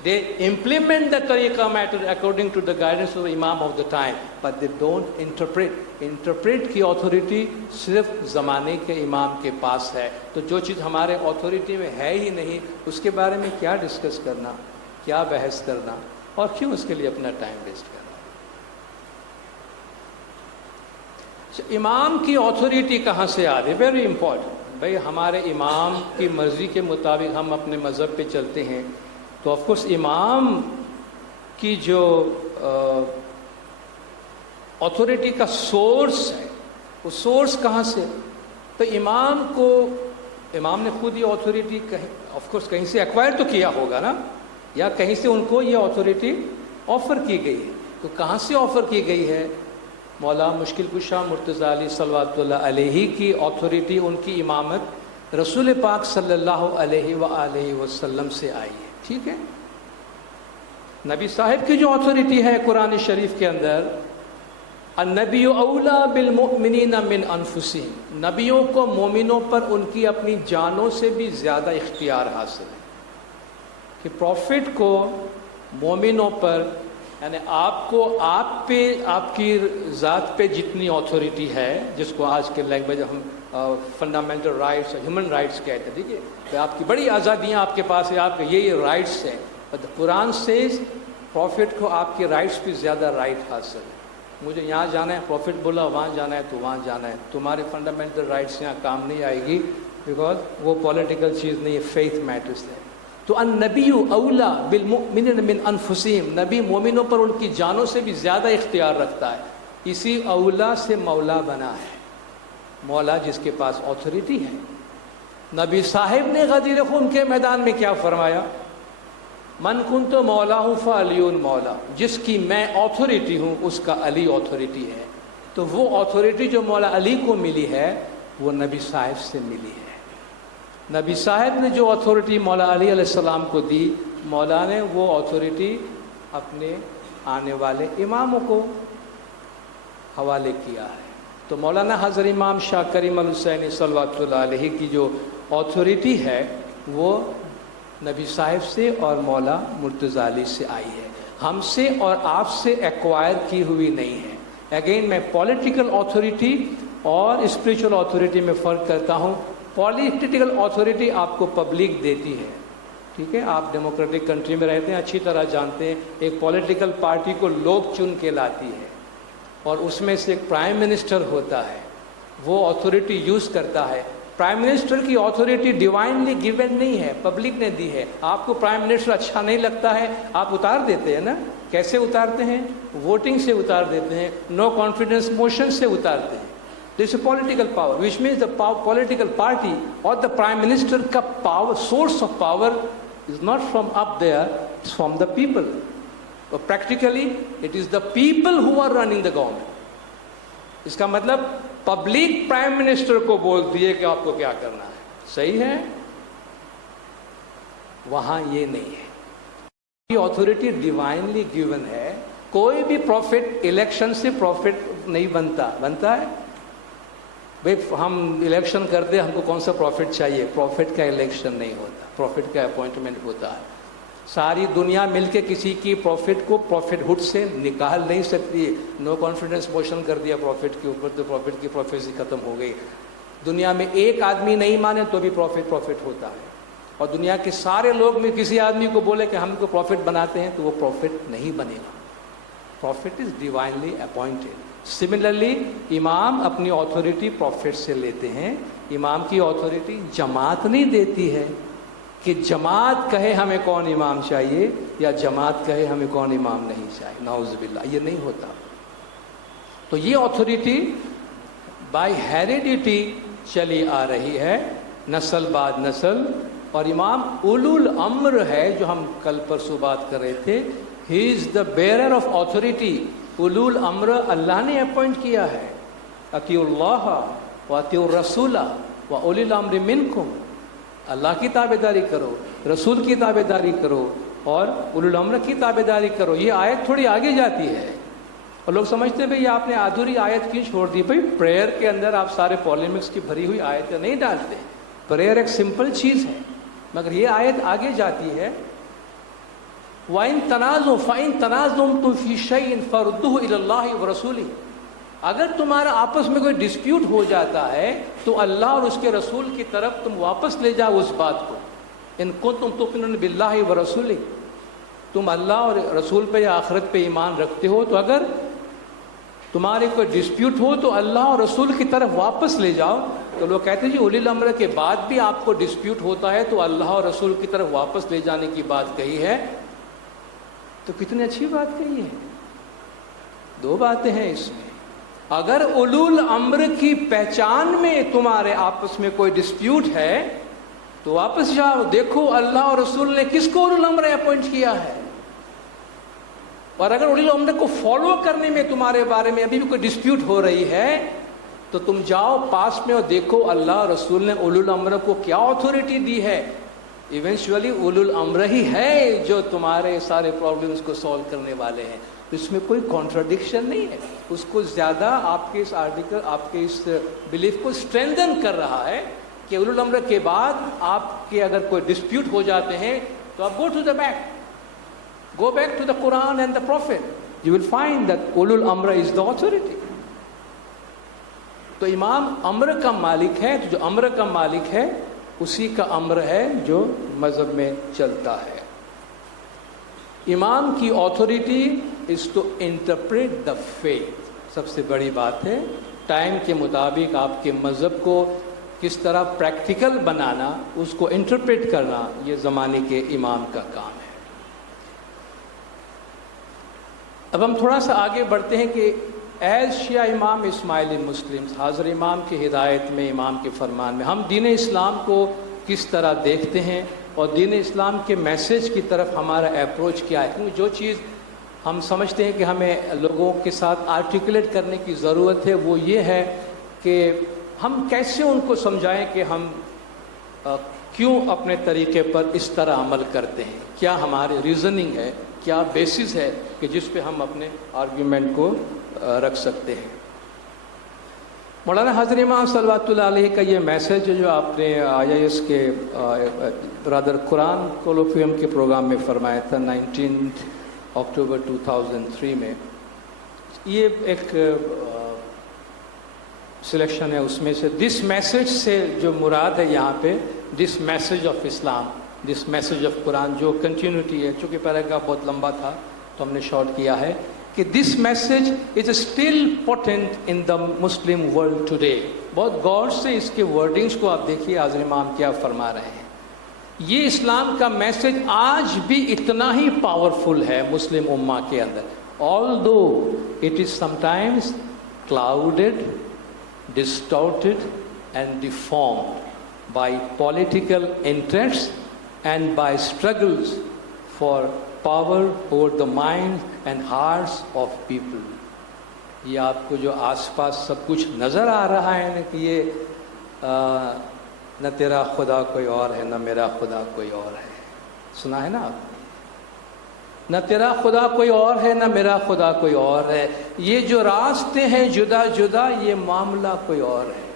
they implement the tariqa matter according to the guidance of the imam of the time, but they don't interpret. Interpret کی authority صرف زمانے کے امام کے پاس ہے. تو جو چیز ہمارے authority میں ہے ہی نہیں, اس کے بارے میں کیا ڈسکس کرنا, کیا بحث کرنا, اور کیوں اس کے لیے اپنا ٹائم ویسٹ کرنا. امام کی authority کہاں سے آ رہی؟ Very important. بھائی ہمارے امام کی مرضی کے مطابق ہم اپنے مذہب پہ چلتے ہیں, تو آف کورس امام کی جو اتھارٹی کا سورس ہے, وہ سورس کہاں سے؟ تو امام نے خود یہ اتھارٹی آف کورس کہیں سے ایکوائر تو کیا ہوگا نا, یا کہیں سے ان کو یہ اتھارٹی آفر کی گئی ہے. تو کہاں سے آفر کی گئی ہے؟ مولا مشکل کشا مرتضیٰ علی صلوات اللہ علیہ کی اتھارٹی, ان کی امامت رسول پاک صلی اللہ علیہ وآلہ وسلم سے آئی ہے. ٹھیک ہے. نبی صاحب کی جو اتھارٹی ہے قرآن شریف کے اندر, النبی اولا بالمؤمنین من انفسہم, نبیوں کو مومنوں پر ان کی اپنی جانوں سے بھی زیادہ اختیار حاصل ہے. کہ پروفٹ کو مومنوں پر, یعنی آپ کو آپ پہ, آپ کی ذات پہ جتنی اتھارٹی ہے, جس کو آج کے لینگویج ہم فنڈامنٹل رائٹس, ہیومن رائٹس کہتے ہیں, ٹھیک ہے, کہ آپ کی بڑی آزادیاں آپ کے پاس ہے, آپ کے یہ رائٹس ہیں. قرآن سیز پروفٹ کو آپ کے رائٹس پہ زیادہ رائٹ حاصل ہے. مجھے یہاں جانا ہے, پروفٹ بولا وہاں جانا ہے تو وہاں جانا ہے. تمہارے فنڈامنٹل رائٹس یہاں کام نہیں آئے گی, بیکاز وہ پولیٹیکل چیز نہیں ہے, فیتھ میٹرز ہے. تو النبی اولا بالمؤمنین من انفسہم, نبی مومنوں پر ان کی جانوں سے بھی زیادہ اختیار رکھتا ہے. اسی اولا سے مولا بنا ہے, مولا جس کے پاس اتھارٹی ہے. نبی صاحب نے غدیر خون کے میدان میں کیا فرمایا؟ من کنت مولا فعلی مولا, جس کی میں اتھارٹی ہوں اس کا علی اتھارٹی ہے. تو وہ اتھارٹی جو مولا علی کو ملی ہے وہ نبی صاحب سے ملی ہے. نبی صاحب نے جو اتھارٹی مولا علی علیہ السلام کو دی, مولا نے وہ اتھارٹی اپنے آنے والے اماموں کو حوالے کیا ہے. تو مولانا حضرت امام شاہ کریم الحسینی صلواتullah علیہ کی جو اتھارٹی ہے وہ نبی صاحب سے اور مولا مرتضی علی سے آئی ہے، ہم سے اور آپ سے ایکوائر کی ہوئی نہیں ہے۔ اگین میں پولیٹیکل اتھارٹی اور اسپریچول اتھارٹی میں فرق کرتا ہوں۔ پولیٹیکل اتھارٹی آپ کو پبلک دیتی ہے، ٹھیک ہے، آپ ڈیموکریٹک کنٹری میں رہتے ہیں، اچھی طرح جانتے ہیں ایک پولیٹیکل پارٹی کو لوگ چن کے لاتی ہے اور اس میں سے ایک پرائم منسٹر ہوتا ہے، وہ اتھارٹی یوز کرتا ہے۔ پرائم منسٹر کی اتھارٹی ڈیوائنلی گیون نہیں ہے، پبلک نے دی ہے۔ آپ کو پرائم منسٹر اچھا نہیں لگتا ہے، آپ اتار دیتے ہیں نا، کیسے اتارتے ہیں؟ ووٹنگ سے اتار دیتے ہیں، نو کانفیڈنس موشن سے اتارتے ہیں۔ This a political power which means the political party اور دا پرائم منسٹر کا power, source of power is not from up there, it's from the people. Practically it is the people who are running the government. اس کا مطلب پبلک پرائم منسٹر کو بولتی ہے کہ آپ کو کیا کرنا ہے، صحیح ہے؟ وہاں یہ نہیں ہے، یہ اتھارٹی ڈیوائنلی گیون ہے۔ کوئی بھی پروفٹ الیکشن سے پروفٹ نہیں بنتا ہے؟ بھائی ہم الیکشن کرتے ہم کو کون سا پروفٹ چاہیے؟ پروفٹ کا الیکشن نہیں ہوتا، پروفٹ کا اپوائنٹمنٹ ہوتا ہے۔ ساری دنیا مل کے کسی کی پروفٹ کو پروفٹ ہوڈ سے نکال نہیں سکتی ہے۔ نو کانفیڈنس موشن کر دیا پروفٹ کے اوپر تو پروفٹ کی پروفیسی ختم ہو گئی۔ دنیا میں ایک آدمی نہیں مانے تو بھی پروفٹ ہوتا ہے، اور دنیا کے سارے لوگ میں کسی آدمی کو بولے کہ ہم کو پروفٹ بناتے ہیں تو وہ پروفٹ نہیں بنے گا۔ پروفٹ از ڈیوائنلی اپوائنٹڈ۔ سملرلی امام اپنی اتھارٹی پروفٹ سے لیتے ہیں۔ امام کی اتھارٹی جماعت نہیں دیتی ہے کہ جماعت کہے ہمیں کون امام چاہیے یا جماعت کہے ہمیں کون امام نہیں چاہیے، نعوذ باللہ، یہ نہیں ہوتا۔ تو یہ اتھارٹی بائی ہیریڈیٹی چلی آ رہی ہے، نسل بعد نسل، اور امام اولو الامر ہے، جو ہم کل پرسوں بات کر رہے تھے۔ ہی از دا بیئرر آف اتھارٹی۔ اولو الامر اللہ نے اپوائنٹ کیا ہے، اطیعوا اللہ واطیعوا الرسول واولی الامر منکم۔ اللہ کی تابعداری کرو، رسول کی تابعداری کرو، اور اولو الامر کی تابعداری کرو۔ یہ آیت تھوڑی آگے جاتی ہے، اور لوگ سمجھتے ہیں بھئی آپ نے ادھوری آیت کیوں چھوڑ دی؟ بھئی پریئر کے اندر آپ سارے پولیمکس کی بھری ہوئی آیتیں نہیں ڈالتے۔ پریئر ایک سمپل چیز ہے، مگر یہ آیت آگے جاتی ہے، وَإِن تَنَازُوا فَإِن تَنَازَعْتُمْ فِي شَيْءٍ فَرُدُّوهُ إِلَى اللَّهِ وَرَسُولِهِ۔ اگر تمہارا آپس میں کوئی ڈسپیوٹ ہو جاتا ہے تو اللہ اور اس کے رسول کی طرف تم واپس لے جاؤ اس بات کو۔ ان کنتم تؤمنون باللہ ورسولہ، تم اللہ اور رسول پہ یا آخرت پہ ایمان رکھتے ہو، تو اگر تمہارے کوئی ڈسپیوٹ ہو تو اللہ اور رسول کی طرف واپس لے جاؤ۔ تو لوگ کہتے ہیں جی اولی الامر کے بعد بھی آپ کو ڈسپیوٹ ہوتا ہے تو اللہ اور رسول کی طرف واپس لے جانے کی بات کہی ہے، تو کتنی اچھی بات کہی ہے۔ دو باتیں ہیں اس میں، اگر اولو الامر کی پہچان میں تمہارے آپس میں کوئی ڈسپیوٹ ہے تو واپس جاؤ، دیکھو اللہ اور رسول نے کس کو اولو الامر اپوائنٹ کیا ہے، اور اگر اولو الامر کو فالو کرنے میں تمہارے بارے میں ابھی بھی کوئی ڈسپیوٹ ہو رہی ہے تو تم جاؤ پاس میں اور دیکھو اللہ اور رسول نے اولو الامر کو کیا اتھارٹی دی ہے۔ ایونچولی اولو الامر ہی ہے جو تمہارے سارے پرابلمس کو سالو کرنے والے ہیں، اس میں کوئی کانٹراڈکشن نہیں ہے۔ اس کو زیادہ آپ کے اس آرٹیکل، آپ کے اس بلیف کو اسٹرینتھن کر رہا ہے کہ اولو الامر کے بعد آپ کے اگر کوئی ڈسپیوٹ ہو جاتے ہیں تو آپ go back to the Quran and the Prophet. You will find that ulul amra is the authority. تو امام امر کا مالک ہے، جو امر کا مالک ہے اسی کا امر ہے جو مذہب میں چلتا ہے۔ امام کی authority is to interpret the faith، سب سے بڑی بات ہے ٹائم کے مطابق آپ کے مذہب کو کس طرح پریکٹیکل بنانا، اس کو انٹرپریٹ کرنا، یہ زمانے کے امام کا کام ہے۔ اب ہم تھوڑا سا آگے بڑھتے ہیں کہ ایز شیعہ امام اسماعیلی مسلمز، حاضر امام کی ہدایت میں، امام کے فرمان میں ہم دین اسلام کو کس طرح دیکھتے ہیں اور دین اسلام کے میسیج کی طرف ہمارا اپروچ کیا ہے۔ کیونکہ جو چیز ہم سمجھتے ہیں کہ ہمیں لوگوں کے ساتھ آرٹیکولیٹ کرنے کی ضرورت ہے وہ یہ ہے کہ ہم کیسے ان کو سمجھائیں کہ ہم کیوں اپنے طریقے پر اس طرح عمل کرتے ہیں، کیا ہماری ریزننگ ہے، کیا بیسس ہے کہ جس پہ ہم اپنے آرگیومنٹ کو رکھ سکتے ہیں۔ مولانا حضرت امام صلوات اللہ علیہ کا یہ میسج جو آپ نے IIS کے برادر قرآن کولوکویم کے پروگرام میں فرمایا تھا 19 اکتوبر 2003 میں، یہ ایک سلیکشن ہے اس میں سے. دس میسج سے جو مراد ہے یہاں پہ this message of Islam, this message of Quran, جو کنٹینیوٹی ہے. چونکہ پیراگراف بہت لمبا تھا تو ہم نے شارٹ کیا ہے کہ دس message is still potent in the Muslim world today. بہت غور سے اس کے ورڈنگس کو آپ دیکھیے حضرت امام کیا فرما رہے ہیں. یہ اسلام کا میسج آج بھی اتنا ہی پاورفل ہے مسلم امہ کے اندر. although it is sometimes clouded, distorted and deformed by political interests and by struggles for power over the minds and hearts of people. یہ آپ کو جو آس پاس سب کچھ نظر آ رہا ہے نا کہ یہ نہ تیرا خدا کوئی اور ہے نہ میرا خدا کوئی اور ہے. سنا ہے نا آپ؟ نہ تیرا خدا کوئی اور ہے نہ میرا خدا کوئی اور ہے. یہ جو راستے ہیں جدا جدا، یہ معاملہ کوئی اور ہے.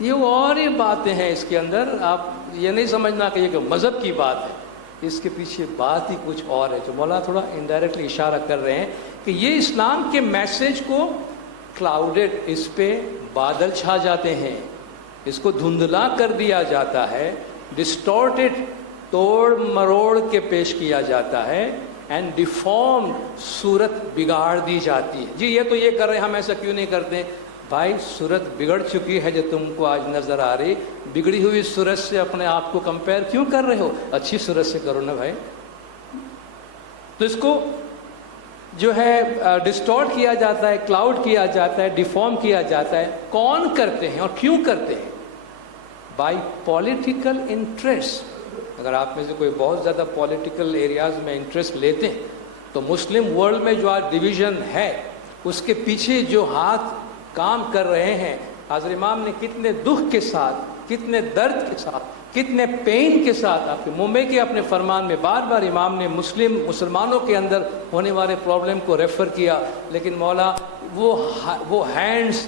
یہ اور ہی باتیں ہیں اس کے اندر. آپ یہ نہیں سمجھنا کہ یہ مذہب کی بات ہے، اس کے پیچھے بات ہی کچھ اور ہے. جو مولا تھوڑا انڈائریکٹلی اشارہ کر رہے ہیں کہ یہ اسلام کے میسج کو کلاؤڈڈ، اس پہ بادل چھا جاتے ہیں، اس کو دھندلا کر دیا جاتا ہے، ڈسٹورٹڈ، توڑ مروڑ کے پیش کیا جاتا ہے، اینڈ ڈیفارمڈ، صورت بگاڑ دی جاتی ہے. جی یہ تو یہ کر رہے ہیں، ہم ایسا کیوں نہیں کرتے؟ بھائی صورت بگڑ چکی ہے جو تم کو آج نظر آ رہی. بگڑی ہوئی صورت سے اپنے آپ کو کمپیئر کیوں کر رہے ہو؟ اچھی صورت سے کرو نا بھائی. تو اس کو جو ہے ڈسٹورٹ کیا جاتا ہے، کلاؤڈ کیا جاتا ہے، ڈیفارم کیا جاتا ہے. کون کرتے ہیں اور کیوں کرتے ہیں؟ By political interest. اگر آپ میں سے کوئی بہت زیادہ پولیٹیکل ایریاز میں انٹرسٹ لیتے ہیں تو مسلم ورلڈ میں جو آج ڈویژن ہے اس کے پیچھے جو ہاتھ کام کر رہے ہیں، حضرت امام نے کتنے دکھ کے ساتھ، کتنے درد کے ساتھ، کتنے پین کے ساتھ آپ کے ممبئی کے اپنے فرمان میں بار بار امام نے مسلمانوں کے اندر ہونے والے پرابلم کو ریفر کیا. لیکن مولا وہ ہینڈز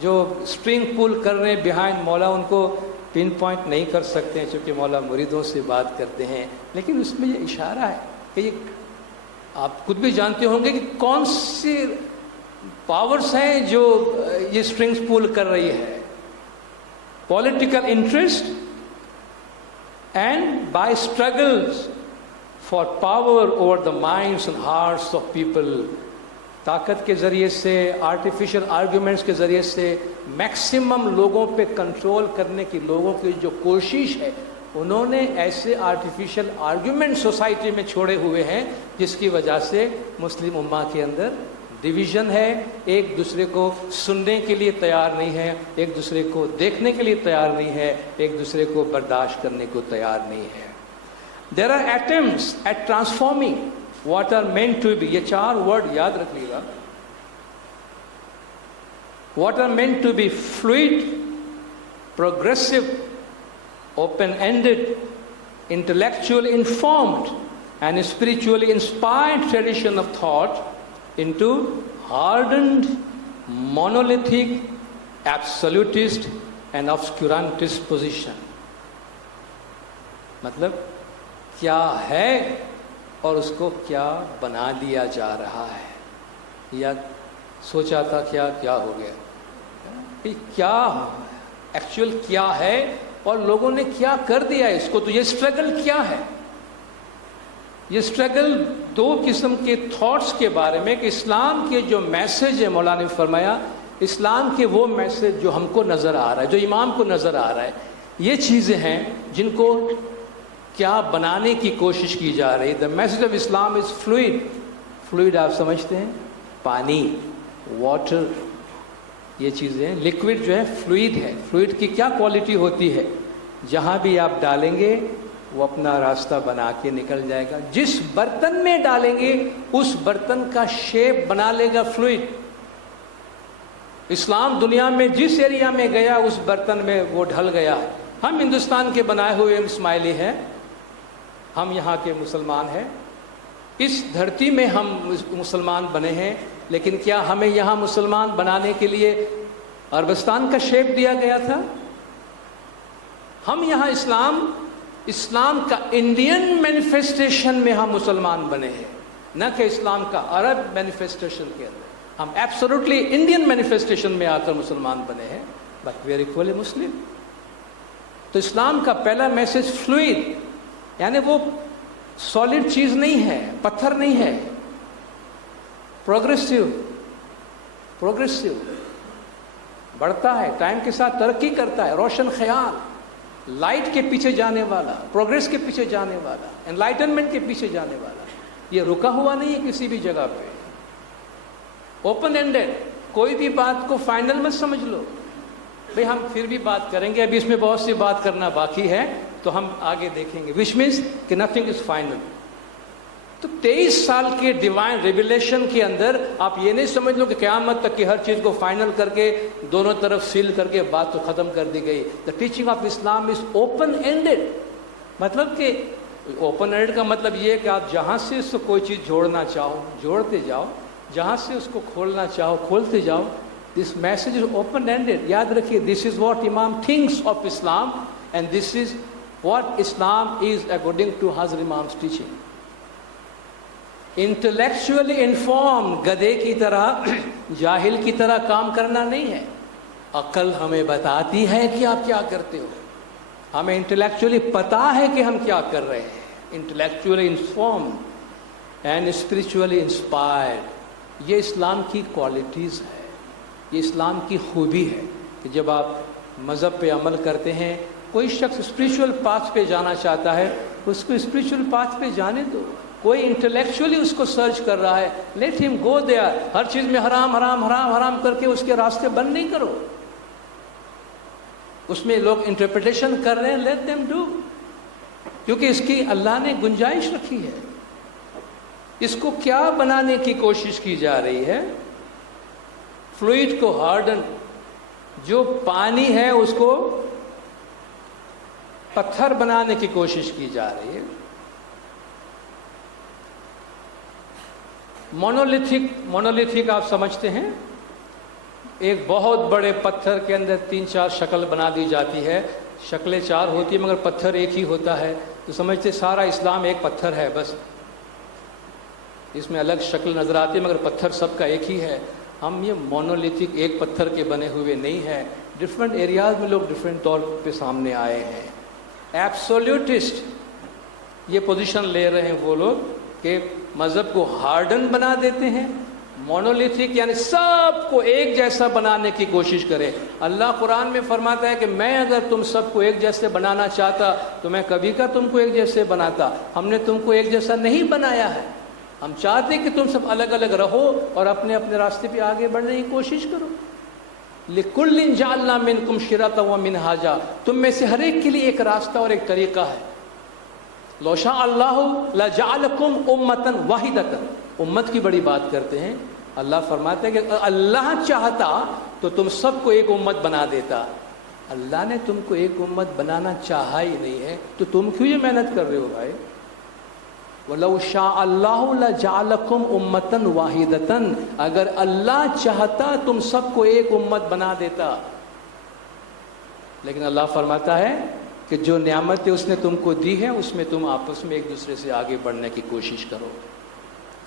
جو اسٹرنگ پل کر رہے ہیں بیہائنڈ، مولا ان کو پن پوائنٹ نہیں کر سکتے ہیں چونکہ مولا مریدوں سے بات کرتے ہیں. لیکن اس میں یہ اشارہ ہے کہ یہ آپ خود بھی جانتے ہوں گے کہ کون سی پاورز ہیں جو یہ اسٹرنگز پول کر رہی ہے. Political interest and by struggles for power over the minds and hearts of people. طاقت کے ذریعے سے، آرٹیفیشل آرگیومنٹس کے ذریعے سے میکسیمم لوگوں پہ کنٹرول کرنے کی لوگوں کی جو کوشش ہے، انہوں نے ایسے آرٹیفیشل آرگیومنٹ سوسائٹی میں چھوڑے ہوئے ہیں جس کی وجہ سے مسلم امہ کے اندر ڈویژن ہے. ایک دوسرے کو سننے کے لیے تیار نہیں ہے، ایک دوسرے کو دیکھنے کے لیے تیار نہیں ہے، ایک دوسرے کو برداشت کرنے کو تیار نہیں ہے. There are attempts at transforming what are meant to be. یہ چار ورڈ یاد رکھ لیجیے گا. What are meant to be fluid, progressive, open-ended, intellectually informed and spiritually inspired tradition of thought into hardened, monolithic, absolutist and obscurantist position. مطلب کیا ہے اور اس کو کیا بنا دیا جا رہا ہے، یا سوچا تھا کیا ہو گیا. کیا ایکچوئل کیا ہے اور لوگوں نے کیا کر دیا اس کو. تو یہ اسٹرگل کیا ہے؟ یہ اسٹرگل دو قسم کے تھاٹس کے بارے میں کہ اسلام کے جو میسج ہے، مولانا نے فرمایا اسلام کے وہ میسج جو ہم کو نظر آ رہا ہے، جو امام کو نظر آ رہا ہے، یہ چیزیں ہیں جن کو کیا بنانے کی کوشش کی جا رہی ہے. The message of Islam is fluid. Fluid آپ سمجھتے ہیں؟ پانی، واٹر، یہ چیزیں. لکوڈ جو ہے فلوئڈ ہے. فلوئڈ کی کیا کوالٹی ہوتی ہے؟ جہاں بھی آپ ڈالیں گے وہ اپنا راستہ بنا کے نکل جائے گا. جس برتن میں ڈالیں گے اس برتن کا شیپ بنا لے گا فلوئڈ. اسلام دنیا میں جس ایریا میں گیا اس برتن میں وہ ڈھل گیا. ہم ہندوستان کے بنائے ہوئے اسماعیلی ہیں، ہم یہاں کے مسلمان ہیں، اس دھرتی میں ہم مسلمان بنے ہیں. لیکن کیا ہمیں یہاں مسلمان بنانے کے لیے عربستان کا شیپ دیا گیا تھا. ہم یہاں اسلام کا انڈین مینیفیسٹیشن میں ہم مسلمان بنے ہیں, نہ کہ اسلام کا عرب مینیفیسٹیشن کے اندر. ہم ایبسولوٹلی انڈین مینیفیسٹیشن میں آ کر مسلمان بنے ہیں, بٹ وی آر ایکولی مسلم. تو اسلام کا پہلا میسج فلوئڈ, یعنی وہ سالڈ چیز نہیں ہے, پتھر نہیں ہے, پروگریسو, بڑھتا ہے, ٹائم کے ساتھ ترقی کرتا ہے, روشن خیال, لائٹ کے پیچھے جانے والا, پروگریس کے پیچھے جانے والا, انلائٹنمنٹ کے پیچھے جانے والا. یہ رکا ہوا نہیں ہے کسی بھی جگہ پہ, اوپن اینڈڈ. کوئی بھی بات کو فائنل مت سمجھ لو. بھئی ہم پھر بھی بات کریں گے, ابھی اس میں بہت سی بات کرنا باقی ہے, تو ہم آگے دیکھیں گے, وچ مینس کہ نتھنگ از فائنل. تو 23 سال کے ڈیوائن ریویلیشن کے اندر آپ یہ نہیں سمجھ لو کہ قیامت تک کی ہر چیز کو فائنل کر کے دونوں طرف سیل کر کے بات تو ختم کر دی گئی. The teaching of Islam is open ended. مطلب کہ اوپن اینڈڈ کا مطلب یہ ہے کہ آپ جہاں سے اس کو کوئی چیز جوڑنا چاہو جوڑتے جاؤ, جہاں سے اس کو کھولنا چاہو کھولتے جاؤ. This message is open ended. یاد رکھیے, دس از واٹ امام thinks of Islam, and this is what Islam is according to حضرت امام's ٹیچنگ. انٹلیکچولی انفارم, گدھے کی طرح, جاہل کی طرح کام کرنا نہیں ہے. عقل ہمیں بتاتی ہے کہ آپ کیا کرتے ہو, ہمیں انٹلیکچولی پتا ہے کہ ہم کیا کر رہے ہیں. Intellectually inform and spiritually inspired. یہ اسلام کی کوالٹیز ہے, یہ اسلام کی خوبی ہے کہ جب آپ مذہب پہ عمل کرتے ہیں, کوئی شخص اسپریچول پاتھ پہ جانا چاہتا ہے, اس کو اسپریچول پاتھ پہ جانے دو. کوئی انٹلیکچولی اس کو سرچ کر رہا ہے, لیٹ ہم گو دیئر. ہر چیز میں حرام حرام حرام حرام کر کے اس کے راستے بند نہیں کرو. اس میں لوگ انٹرپریٹیشن کر رہے ہیں, لیٹ دیم ڈو, کیونکہ اس کی اللہ نے گنجائش رکھی ہے. اس کو کیا بنانے کی کوشش کی جا رہی ہے؟ فلوئڈ کو ہارڈن, جو پانی ہے اس کو پتھر بنانے کی کوشش کی جا رہی ہے. مونولیتھک آپ سمجھتے ہیں, ایک بہت بڑے پتھر کے اندر 3-4 شکل بنا دی جاتی ہے. شکلیں 4 ہوتی ہیں مگر پتھر ایک ہی ہوتا ہے. تو سمجھتے سارا اسلام ایک پتھر ہے, بس اس میں الگ شکل نظر آتی ہے مگر پتھر سب کا ایک ہی ہے. ہم یہ مونولیتھک ایک پتھر کے بنے ہوئے نہیں ہیں. ڈفرینٹ ایریاز میں لوگ ڈفرینٹ طور پہ سامنے آئے ہیں. ایبسولوٹسٹ یہ پوزیشن لے رہے ہیں وہ لوگ کہ مذہب کو ہارڈن بنا دیتے ہیں. مونولیتھک یعنی سب کو ایک جیسا بنانے کی کوشش کرے. اللہ قرآن میں فرماتا ہے کہ میں اگر تم سب کو ایک جیسے بنانا چاہتا تو میں کبھی کا تم کو ایک جیسے بناتا. ہم نے تم کو ایک جیسا نہیں بنایا ہے. ہم چاہتے کہ تم سب الگ الگ رہو اور اپنے اپنے راستے پہ آگے بڑھنے کی کوشش کرو. لِكُلٍّ جَعَلْنَا مِنْكُمْ شِرَاطًا وَمِنْهَاجًا, تم میں سے ہر ایک کے لیے ایک راستہ اور ایک طریقہ ہے. لَوْ شَاءَ اللَّهُ لَجَعَلَكُمْ أُمَّةً وَاحِدَةً. امت کی بڑی بات کرتے ہیں. اللہ فرماتے ہیں کہ اللہ چاہتا تو تم سب کو ایک امت بنا دیتا. اللہ نے تم کو ایک امت بنانا چاہا ہی نہیں ہے تو تم کیوں یہ محنت کر رہے ہو بھائی؟ وَلَوْ شَاءَ اللَّهُ لَجَعَلَكُمْ أُمَّةً وَاحِدَةً, اگر اللہ چاہتا تم سب کو ایک امت بنا دیتا. لیکن اللہ فرماتا ہے کہ جو نعمتیں اس نے تم کو دی ہیں اس میں تم آپس میں ایک دوسرے سے آگے بڑھنے کی کوشش کرو.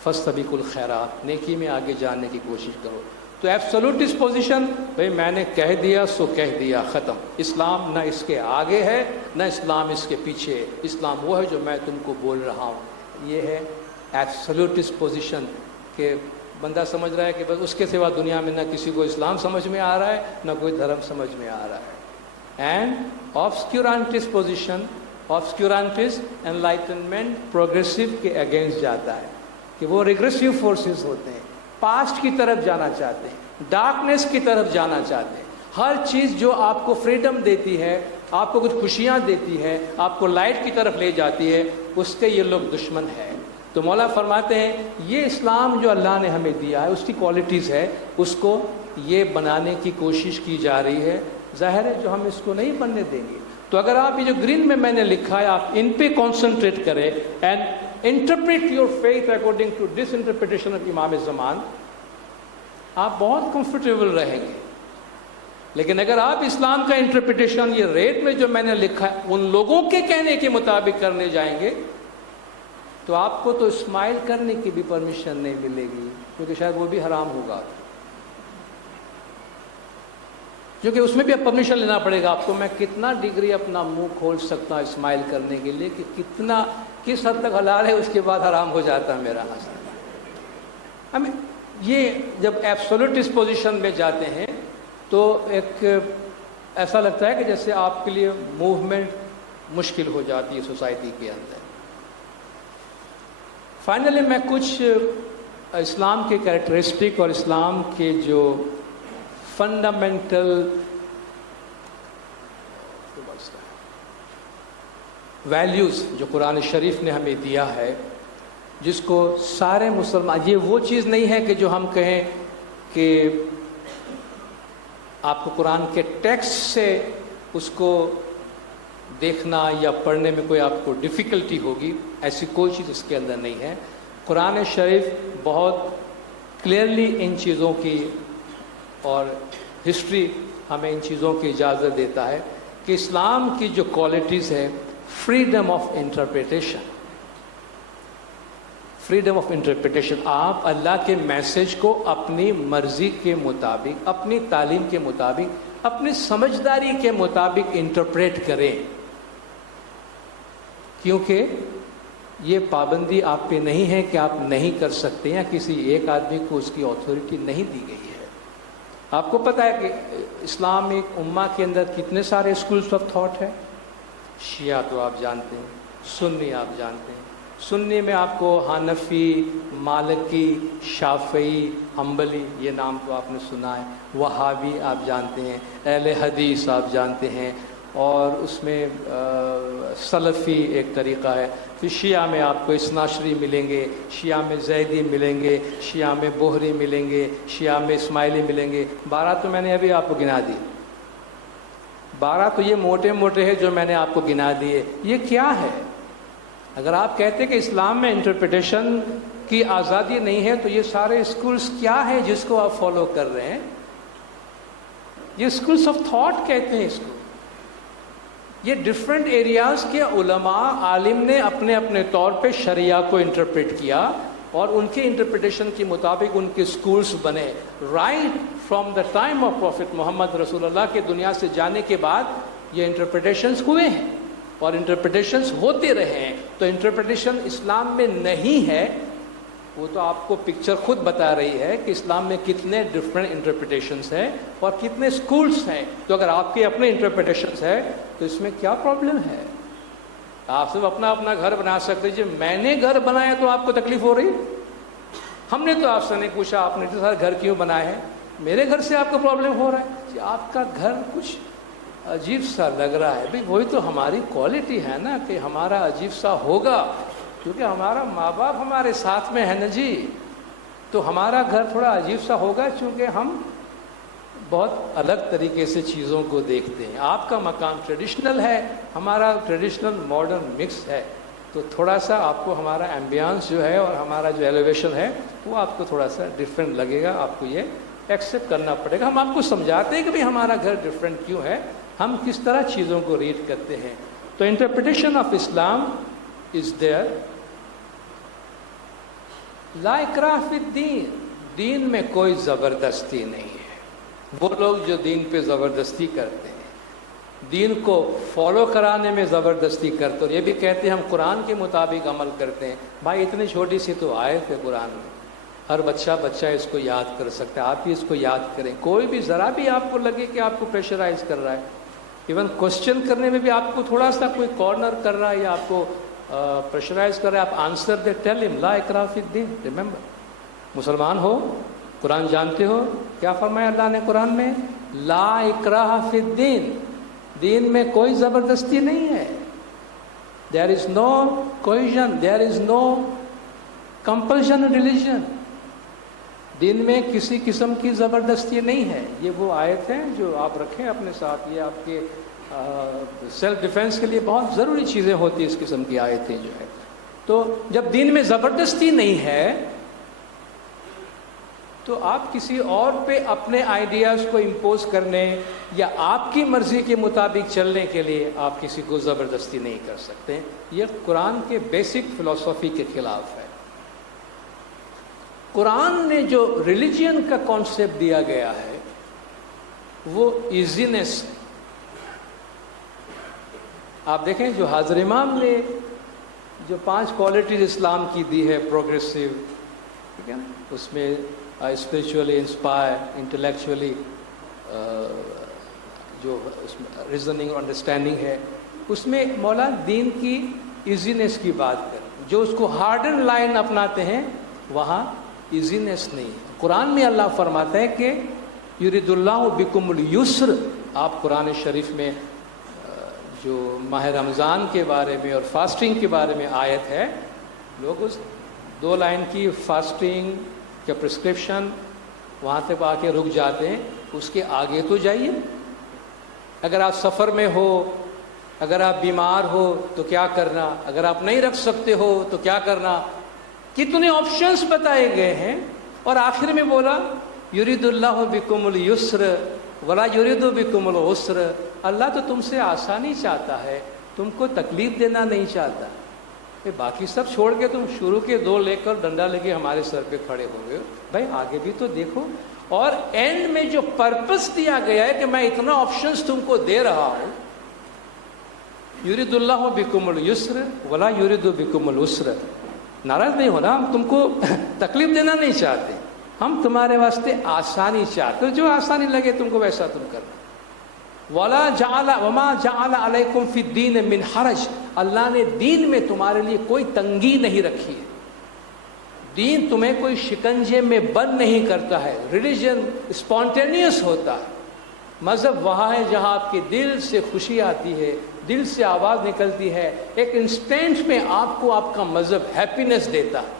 فَاسْتَبِقُوا الْخَيْرَاتِ, نیکی میں آگے جانے کی کوشش کرو. تو ایبسولوٹسٹ پوزیشن, بھئی میں نے کہہ دیا سو کہہ دیا, ختم. اسلام نہ اس کے آگے ہے نہ اسلام اس کے پیچھے. اسلام وہ ہے جو میں تم کو بول رہا ہوں. یہ ہے ایبسولوٹسٹ پوزیشن کہ بندہ سمجھ رہا ہے کہ بس اس کے سوا دنیا میں نہ کسی کو اسلام سمجھ میں آ رہا ہے نہ کوئی دھرم سمجھ میں آ رہا ہے. اینڈ آبسکیورانٹسٹ پوزیشن, آبسکیورانٹسٹ انلائٹنمنٹ پروگریسو کے اگینسٹ جاتا ہے کہ وہ ریگریسو فورسز ہوتے ہیں, پاسٹ کی طرف جانا چاہتے ہیں, ڈارکنیس کی طرف جانا چاہتے ہیں. ہر چیز جو آپ کو فریڈم دیتی ہے, آپ کو کچھ خوشیاں دیتی ہے, آپ کو لائٹ کی طرف لے جاتی ہے, اس کے یہ لوگ دشمن ہیں. تو مولا فرماتے ہیں یہ اسلام جو اللہ نے ہمیں دیا ہے اس کی کوالٹیز ہے, اس کو یہ بنانے کی کوشش کی جا رہی ہے. ظاہر ہے جو ہم اس کو نہیں بننے دیں گے. تو اگر آپ یہ جو گرین میں نے لکھا ہے آپ ان پہ کانسنٹریٹ کریں and interpret your faith according to this interpretation of امام زمان, آپ بہت کمفرٹیبل رہیں گے. لیکن اگر آپ اسلام کا انٹرپریٹیشن یہ ریٹ میں جو میں نے لکھا ہے ان لوگوں کے کہنے کے مطابق کرنے جائیں گے تو آپ کو تو اسمائل کرنے کی بھی پرمیشن نہیں ملے گی، کیونکہ شاید وہ بھی حرام ہوگا، کیونکہ اس میں بھی اب پرمیشن لینا پڑے گا آپ کو۔ میں کتنا ڈگری اپنا منہ کھول سکتا ہوں اسمائل کرنے کے لیے کہ کتنا کس حد تک حلال ہے، اس کے بعد حرام ہو جاتا ہے میرا ہنسنا۔ ہمیں یہ جب ایبسولوٹسٹ پوزیشن میں جاتے ہیں تو ایک ایسا لگتا ہے کہ جیسے آپ کے لیے موومنٹ مشکل ہو جاتی ہے سوسائٹی کے اندر۔ فائنلی میں کچھ اسلام کے کریکٹرسٹک اور اسلام کے جو فنڈامنٹل ویلیوز جو قرآن شریف نے ہمیں دیا ہے، جس کو سارے مسلمان، یہ وہ چیز نہیں ہے کہ جو ہم کہیں کہ آپ کو قرآن کے ٹیکسٹ سے اس کو دیکھنا یا پڑھنے میں کوئی آپ کو ڈیفیکلٹی ہوگی، ایسی کوئی چیز اس کے اندر نہیں ہے۔ قرآن شریف بہت کلیئرلی ان چیزوں کی اور ہسٹری ہمیں ان چیزوں کی اجازت دیتا ہے کہ اسلام کی جو کوالٹیز ہے، freedom of interpretation, freedom of interpretation, آپ اللہ کے میسج کو اپنی مرضی کے مطابق، اپنی تعلیم کے مطابق، اپنی سمجھداری کے مطابق انٹرپریٹ کریں، کیونکہ یہ پابندی آپ پہ نہیں ہے کہ آپ نہیں کر سکتے، یا کسی ایک آدمی کو اس کی اتھارٹی نہیں دی گئی ہے۔ آپ کو پتہ ہے کہ اسلامک امہ کے اندر کتنے سارے اسکولز آف تھاٹ ہیں؟ شیعہ تو آپ جانتے ہیں، سنی آپ جانتے ہیں۔ سنی میں آپ کو حنفی، مالکی، شافعی، حنبلی، یہ نام تو آپ نے سنا ہے۔ وہابی آپ جانتے ہیں، اہل حدیث آپ جانتے ہیں، اور اس میں سلفی ایک طریقہ ہے۔ پھر شیعہ میں آپ کو اثناعشری ملیں گے، شیعہ میں زیدی ملیں گے، شیعہ میں بوہری ملیں گے، شیعہ میں اسماعیلی ملیں گے۔ 12 تو میں نے ابھی آپ کو گنا دی، 12 تو یہ موٹے موٹے ہیں جو میں نے آپ کو گنا دیے۔ یہ کیا ہے؟ اگر آپ کہتے کہ اسلام میں انٹرپریٹیشن کی آزادی نہیں ہے تو یہ سارے اسکولز کیا ہے جس کو آپ فالو کر رہے ہیں؟ یہ اسکولز آف تھاٹ کہتے ہیں اس کو۔ یہ ڈفرینٹ ایریاز کے علماء، عالم نے اپنے اپنے طور پہ شریعہ کو انٹرپریٹ کیا اور ان کے انٹرپریٹیشن کے مطابق ان کے اسکولز بنے۔ Right from the time of prophet Muhammad رسول اللہ کے دنیا سے جانے کے بعد یہ انٹرپریٹیشنز ہوئے ہیں اور انٹرپریٹیشنز ہوتے رہے ہیں۔ تو انٹرپریٹیشن اسلام میں نہیں ہے، وہ تو آپ کو پکچر خود بتا رہی ہے کہ اسلام میں کتنے ڈفرینٹ انٹرپریٹیشنز ہیں اور کتنے اسکولز ہیں۔ تو اگر آپ کے اپنے انٹرپریٹیشنز ہیں تو اس میں کیا پرابلم ہے؟ آپ صرف اپنا اپنا گھر بنا سکتے ہیں۔ میں نے گھر بنایا تو آپ کو تکلیف ہو رہی؟ ہم نے تو آپ سے نہیں پوچھا آپ نے تو سارے گھر کیوں بنائے ہیں، میرے گھر سے آپ کو پرابلم ہو رہا ہے کہ آپ کا گھر کچھ عجیب سا لگ رہا ہے۔ بھئی وہی تو ہماری کوالٹی ہے نا کہ ہمارا عجیب سا ہوگا، کیونکہ ہمارا ماں باپ ہمارے ساتھ میں ہے نا جی، تو ہمارا گھر تھوڑا عجیب سا ہوگا چونکہ ہم بہت الگ طریقے سے چیزوں کو دیکھتے ہیں۔ آپ کا مکان ٹریڈیشنل ہے، ہمارا ٹریڈیشنل ماڈرن مکس ہے، تو تھوڑا سا آپ کو ہمارا ایمبیانس جو ہے اور ہمارا جو ایلیویشن ہے وہ آپ کو تھوڑا سا ڈفرینٹ لگے گا، آپ کو یہ ایکسیپٹ کرنا پڑے گا۔ ہم آپ کو سمجھاتے ہیں کہ بھئی ہمارا گھر ڈفرینٹ کیوں ہے، ہم کس طرح چیزوں کو ریڈ کرتے ہیں۔ تو interpretation of Islam is there. لا اکراہ فی الدین، دین میں کوئی زبردستی نہیں ہے۔ وہ لوگ جو دین پہ زبردستی کرتے ہیں، دین کو فالو کرانے میں زبردستی کرتے اور یہ بھی کہتے ہیں ہم قرآن کے مطابق عمل کرتے ہیں، بھائی اتنی چھوٹی سی تو آیت ہے قرآن میں، ہر بچہ اس کو یاد کر سکتا ہے، آپ بھی اس کو یاد کریں۔ کوئی بھی ذرا بھی آپ کو لگے کہ آپ کو پریشرائز کر رہا ہے، ایون کوشچن کرنے میں بھی آپ کو تھوڑا سا کوئی کارنر کر رہا ہے یا آپ کو پریشرائز کر رہا ہے، آپ آنسر دے، ٹیل ہم لا اکراہ فی الدین۔ ریممبر، مسلمان ہو، قرآن جانتے ہو، کیا فرمایا اللہ نے قرآن میں؟ لا اکراہ فی الدین، دین میں کوئی زبردستی نہیں ہے۔ دیر از نو کوئزن، دیر از نو کمپلشن ریلیجن، دین میں کسی قسم کی زبردستی نہیں ہے۔ یہ وہ آیت ہیں جو آپ رکھیں اپنے ساتھ، یہ آپ کے سیلف ڈیفینس کے لیے بہت ضروری چیزیں ہوتی ہیں، اس قسم کی آیتیں جو ہے۔ تو جب دین میں زبردستی نہیں ہے تو آپ کسی اور پہ اپنے آئیڈیاز کو امپوز کرنے یا آپ کی مرضی کے مطابق چلنے کے لیے آپ کسی کو زبردستی نہیں کر سکتے. یہ قرآن کے بیسک فلسفی کے خلاف ہے. قرآن نے جو ریلیجین کا کانسیپٹ دیا گیا ہے وہ ایزینس. آپ دیکھیں جو حضرت امام نے جو 5 کوالٹیز اسلام کی دی ہے، پروگریسو، ٹھیک ہے نا، اس میں اسپریچولی انسپائر، انٹلیکچولی جو ریزننگ اور انڈرسٹینڈنگ ہے، اس میں مولا دین کی ایزینس کی بات کریں. جو اس کو ہارڈن لائن اپناتے ہیں وہاں ایزینس نہیں ہے. قرآن میں اللہ فرماتا ہے کہ یرید اللہ بکم الیسر. آپ قرآن شریف میں جو ماہ رمضان کے بارے میں اور فاسٹنگ کے بارے میں آیت ہے، لوگ اس 2 لائن کی فاسٹنگ کا پرسکرپشن وہاں تک آ کے رک جاتے ہیں. اس کے آگے تو جائیے. اگر آپ سفر میں ہو، اگر آپ بیمار ہو تو کیا کرنا، اگر آپ نہیں رکھ سکتے ہو تو کیا کرنا. کتنے آپشنز بتائے گئے ہیں، اور آخر میں بولا یرید اللہ بکم الیسر ولا یرید بکم العسر. اللہ تو تم سے آسانی چاہتا ہے، تم کو تکلیف دینا نہیں چاہتا. باقی سب چھوڑ کے تم شروع کے 2 لے کر ڈنڈا لے کے ہمارے سر پہ کھڑے ہو گئے. بھائی آگے بھی تو دیکھو. اور اینڈ میں جو پرپس دیا گیا ہے کہ میں اتنا آپشنز تم کو دے رہا ہوں، یرید اللہ بکم الیسر ولا یرید بکم العسر. ناراض نہیں ہونا، ہم تم کو تکلیف دینا نہیں چاہتے، ہم تمہارے واسطے آسانی چاہتے ہو. جو آسانی لگے تم کو ویسا تم کرنا. وما جعل علیکم فی الدین من حرج. اللہ نے دین میں تمہارے لیے کوئی تنگی نہیں رکھی ہے. دین تمہیں کوئی شکنجے میں بند نہیں کرتا ہے. ریلیجن اسپونٹینیس ہوتا ہے. مذہب وہاں ہے جہاں آپ کے دل سے خوشی آتی ہے، دل سے آواز نکلتی ہے. ایک انسٹنٹ میں آپ کو آپ کا مذہب ہیپینس دیتا ہے.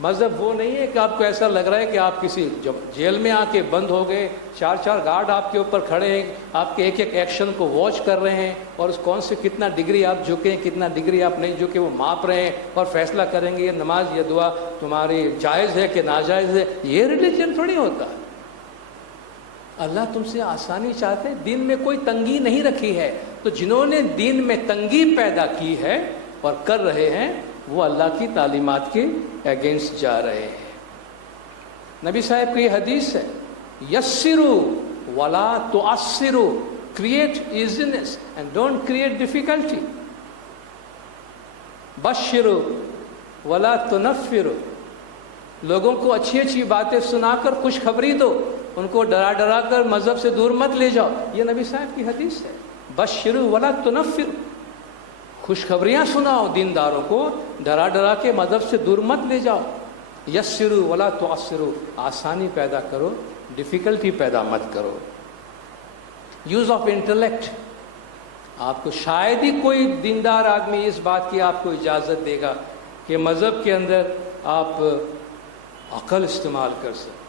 مذہب وہ نہیں ہے کہ آپ کو ایسا لگ رہا ہے کہ آپ کسی جیل میں آ کے بند ہو گئے، 4 گارڈ آپ کے اوپر کھڑے ہیں، آپ کے ایک ایکشن کو واچ کر رہے ہیں، اور اس کون سے کتنا ڈگری آپ جھکے ہیں، کتنا ڈگری آپ نہیں جھکے، وہ ماپ رہے ہیں اور فیصلہ کریں گے یہ نماز یہ دعا تمہاری جائز ہے کہ ناجائز ہے. یہ ریلیجن تھوڑی ہوتا ہے. اللہ تم سے آسانی چاہتے ہیں، دین میں کوئی تنگی نہیں رکھی ہے. تو جنہوں نے دین میں تنگی پیدا کی ہے اور کر رہے ہیں، وہ اللہ کی تعلیمات کے اگینسٹ جا رہے ہیں. نبی صاحب کی حدیث ہے، یسرو ولا تعسرو. Create easiness and don't create difficulty. بشرو ولا تنفرو. لوگوں کو اچھی اچھی باتیں سنا کر خوشخبری دو، ان کو ڈرا ڈرا کر مذہب سے دور مت لے جاؤ. یہ نبی صاحب کی حدیث ہے. بشرو ولا تنفرو. خوشخبریاں سناؤ دینداروں کو، ڈرا ڈرا کے مذہب سے دور مت لے جاؤ. یسرو ولا تعسرو. آسانی پیدا کرو، ڈیفیکلٹی پیدا مت کرو. Use of intellect. آپ کو شاید ہی کوئی دیندار آدمی اس بات کی آپ کو اجازت دے گا کہ مذہب کے اندر آپ عقل استعمال کر سکیں.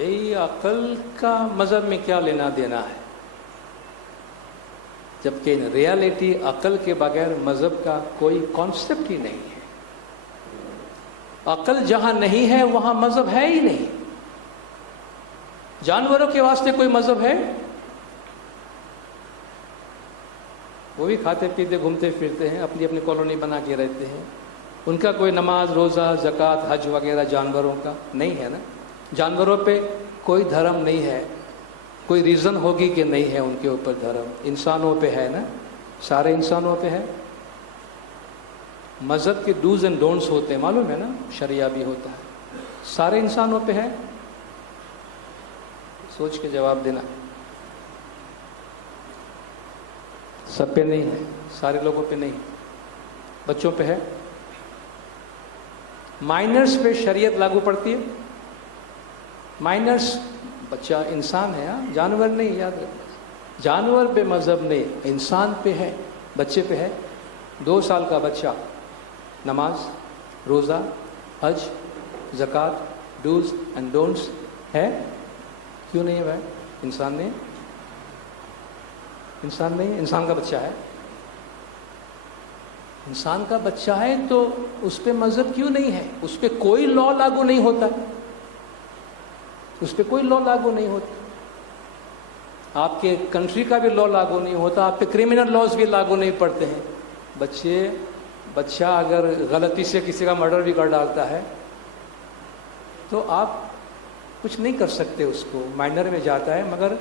یہ عقل کا مذہب میں کیا لینا دینا ہے؟ جبکہ ریالٹی عقل کے بغیر مذہب کا کوئی کانسیپٹ ہی نہیں ہے. عقل جہاں نہیں ہے وہاں مذہب ہے ہی نہیں. جانوروں کے واسطے کوئی مذہب ہے؟ وہ بھی کھاتے پیتے گھومتے پھرتے ہیں، اپنی اپنی کالونی بنا کے رہتے ہیں. ان کا کوئی نماز روزہ زکوٰۃ حج وغیرہ جانوروں کا نہیں ہے نا. جانوروں پہ کوئی دھرم نہیں ہے. کوئی ریزن ہوگی کہ نہیں ہے ان کے اوپر دھرم. انسانوں پہ ہے نا، سارے انسانوں پہ ہے. مذہب کے ڈوز اینڈ ڈونٹس ہوتے ہیں، معلوم ہے نا، شریعہ بھی ہوتا ہے. سارے انسانوں پہ ہے. سوچ کے جواب دینا. سب پہ نہیں ہے، سارے لوگوں پہ نہیں. بچوں پہ ہے. مائنرز پہ شریعت لاگو پڑتی ہے. مائنرز بچہ انسان ہے، جانور نہیں. یاد رکھنا، جانور پہ مذہب نہیں، انسان پہ ہے، بچے پہ ہے. 2 سال کا بچہ نماز روزہ حج زکوٰۃ ڈوز اینڈ ڈونٹس ہے. کیوں نہیں ہے بھائی؟ انسان نہیں. انسان نہیں، انسان کا بچہ ہے. انسان کا بچہ ہے تو اس پہ مذہب کیوں نہیں ہے؟ اس پہ کوئی لا لاگو نہیں ہوتا. اس پہ کوئی لا لاگو نہیں ہوتا. آپ کے کنٹری کا بھی لا لاگو نہیں ہوتا, آپ پہ کرمنل لاز بھی لاگو نہیں پڑتے ہیں. بچہ اگر غلطی سے کسی کا مرڈر بھی کر ڈالتا ہے تو آپ کچھ نہیں کر سکتے, اس کو مائنر میں جاتا ہے, مگر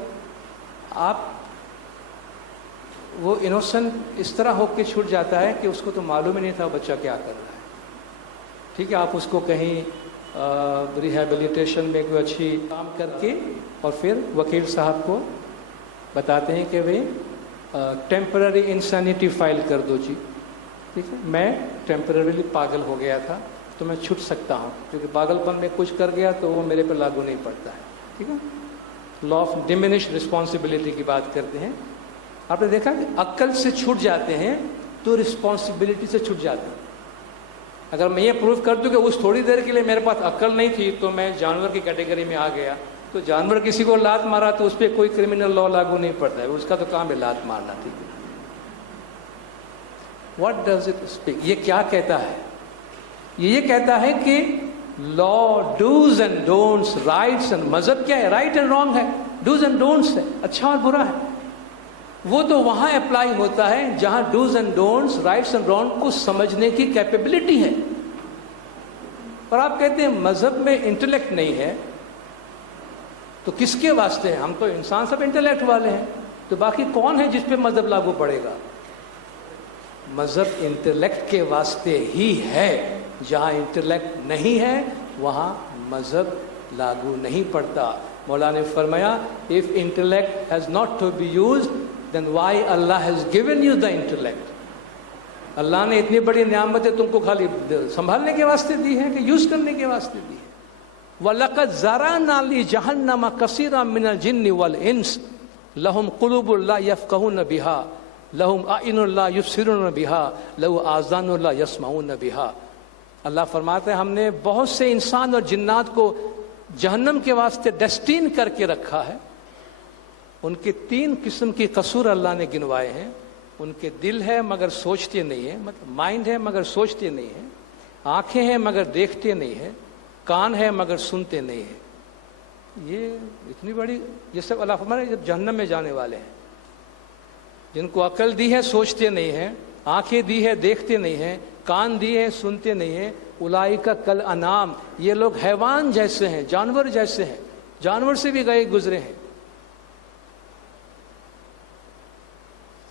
آپ وہ انوسنٹ اس طرح ہو کے چھوٹ جاتا ہے کہ اس کو تو معلوم ہی نہیں تھا بچہ کیا کر رہا ہے. ٹھیک ہے, آپ اس کو کہیں ریہیبلیٹیشن میں کوئی اچھی کام کر کے اور پھر وکیل صاحب کو بتاتے ہیں کہ بھئی ٹیمپرری انسینیٹی فائل کر دو جی. ٹھیک ہے, میں ٹیمپرریلی پاگل ہو گیا تھا تو میں چھٹ سکتا ہوں, کیونکہ پاگل پن میں کچھ کر گیا تو وہ میرے پہ لاگو نہیں پڑتا ہے. ٹھیک ہے, لا آف ڈیمینش رسپانسبلٹی کی بات کرتے ہیں. آپ نے دیکھا کہ عقل سے چھوٹ جاتے ہیں تو رسپانسبلٹی سے چھوٹ جاتے ہیں. اگر میں یہ پروف کر دوں کہ اس تھوڑی دیر کے لیے میرے پاس عقل نہیں تھی تو میں جانور کی کیٹیگری میں آ گیا, تو جانور کسی کو لات مارا تو اس پہ کوئی کرمنل لا لاگو نہیں پڑتا ہے, اس کا تو کام ہے لات مارنا. ٹھیک ہے, واٹ ڈز اٹ اسپیک, یہ کیا کہتا ہے؟ یہ کہتا ہے کہ law, dos and don'ts, rights and, مذہب کیا ہے؟ رائٹ اینڈ رانگ ہے, ڈوز اینڈ ڈونٹس ہے, اچھا اور برا ہے. وہ تو وہاں اپلائی ہوتا ہے جہاں dose and don'ts, rights and wrong کو سمجھنے کی کیپیبلٹی ہے. اور آپ کہتے ہیں مذہب میں انٹلیکٹ نہیں ہے, تو کس کے واسطے ہے؟ ہم تو انسان سب انٹلیکٹ والے ہیں, تو باقی کون ہے جس پہ مذہب لاگو پڑے گا؟ مذہب انٹلیکٹ کے واسطے ہی ہے, جہاں انٹلیکٹ نہیں ہے وہاں مذہب لاگو نہیں پڑتا. مولانا نے فرمایا if intellect has not to be used then why Allah has given you the intellect. اللہ نے اتنی بڑی نعمتیں تم کو خالی سنبھالنے کے واسطے دی ہیں کہ یوز کرنے کے واسطے دی ہیں. وَلَقَدْ زَرَعْنَا لِجَهَنَّمَ كَثِيرًا مِنَ الْجِنِّ وَالْإِنسِ لَهُمْ قُلُوبٌ لَا يَفْقَهُونَ بِهَا لَهُمْ أَعْيُنٌ لَا يُبْصِرُونَ بِهَا لَهُمْ آذَانٌ لَا يَسْمَعُونَ بِهَا. اللہ فرماتے ہیں ہم نے بہت سے انسان اور جنات کو جہنم کے واسطے ڈیسٹین کر کے رکھا ہے. ان کے 3 قسم کی قصور اللہ نے گنوائے ہیں. ان کے دل ہے مگر سوچتے نہیں ہیں, مطلب مائنڈ ہے مگر سوچتے نہیں ہیں, آنکھیں ہیں مگر دیکھتے نہیں ہیں, کان ہے مگر سنتے نہیں ہیں. یہ اتنی بڑی, یہ سب اللہ فرماتے ہیں جہنم میں جانے والے ہیں. جن کو عقل دی ہے سوچتے نہیں ہیں, آنکھیں دی ہے دیکھتے نہیں ہیں, کان دی ہے سنتے نہیں ہیں, اولئک کل انعام, یہ لوگ حیوان جیسے ہیں, جانور جیسے ہیں, جانور سے بھی گئے گزرے ہیں.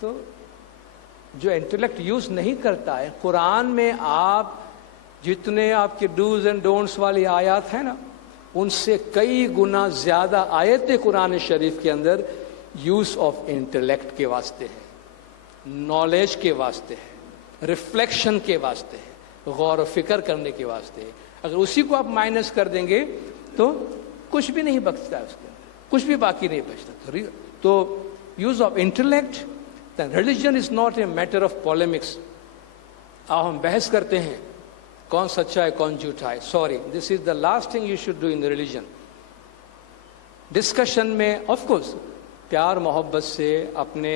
تو جو انٹلیکٹ یوز نہیں کرتا ہے, قرآن میں آپ جتنے آپ کے ڈوز اینڈ ڈونٹس والی آیات ہیں نا, ان سے کئی گنا زیادہ آیت قرآن شریف کے اندر یوز آف انٹلیکٹ کے واسطے ہے, نالج کے واسطے ہے, ریفلیکشن کے واسطے ہے, غور و فکر کرنے کے واسطے ہے. اگر اسی کو آپ مائنس کر دیں گے تو کچھ بھی نہیں بچتا ہے, اس کے اندر کچھ بھی باقی نہیں بچتا. تو use of intellect, then religion is not a matter of polemics. آپ ہم بحث کرتے ہیں کون سچا ہے کون جھوٹا ہے. Sorry, this is the last thing you should do in religion. Discussion میں آف کورس پیار محبت سے اپنے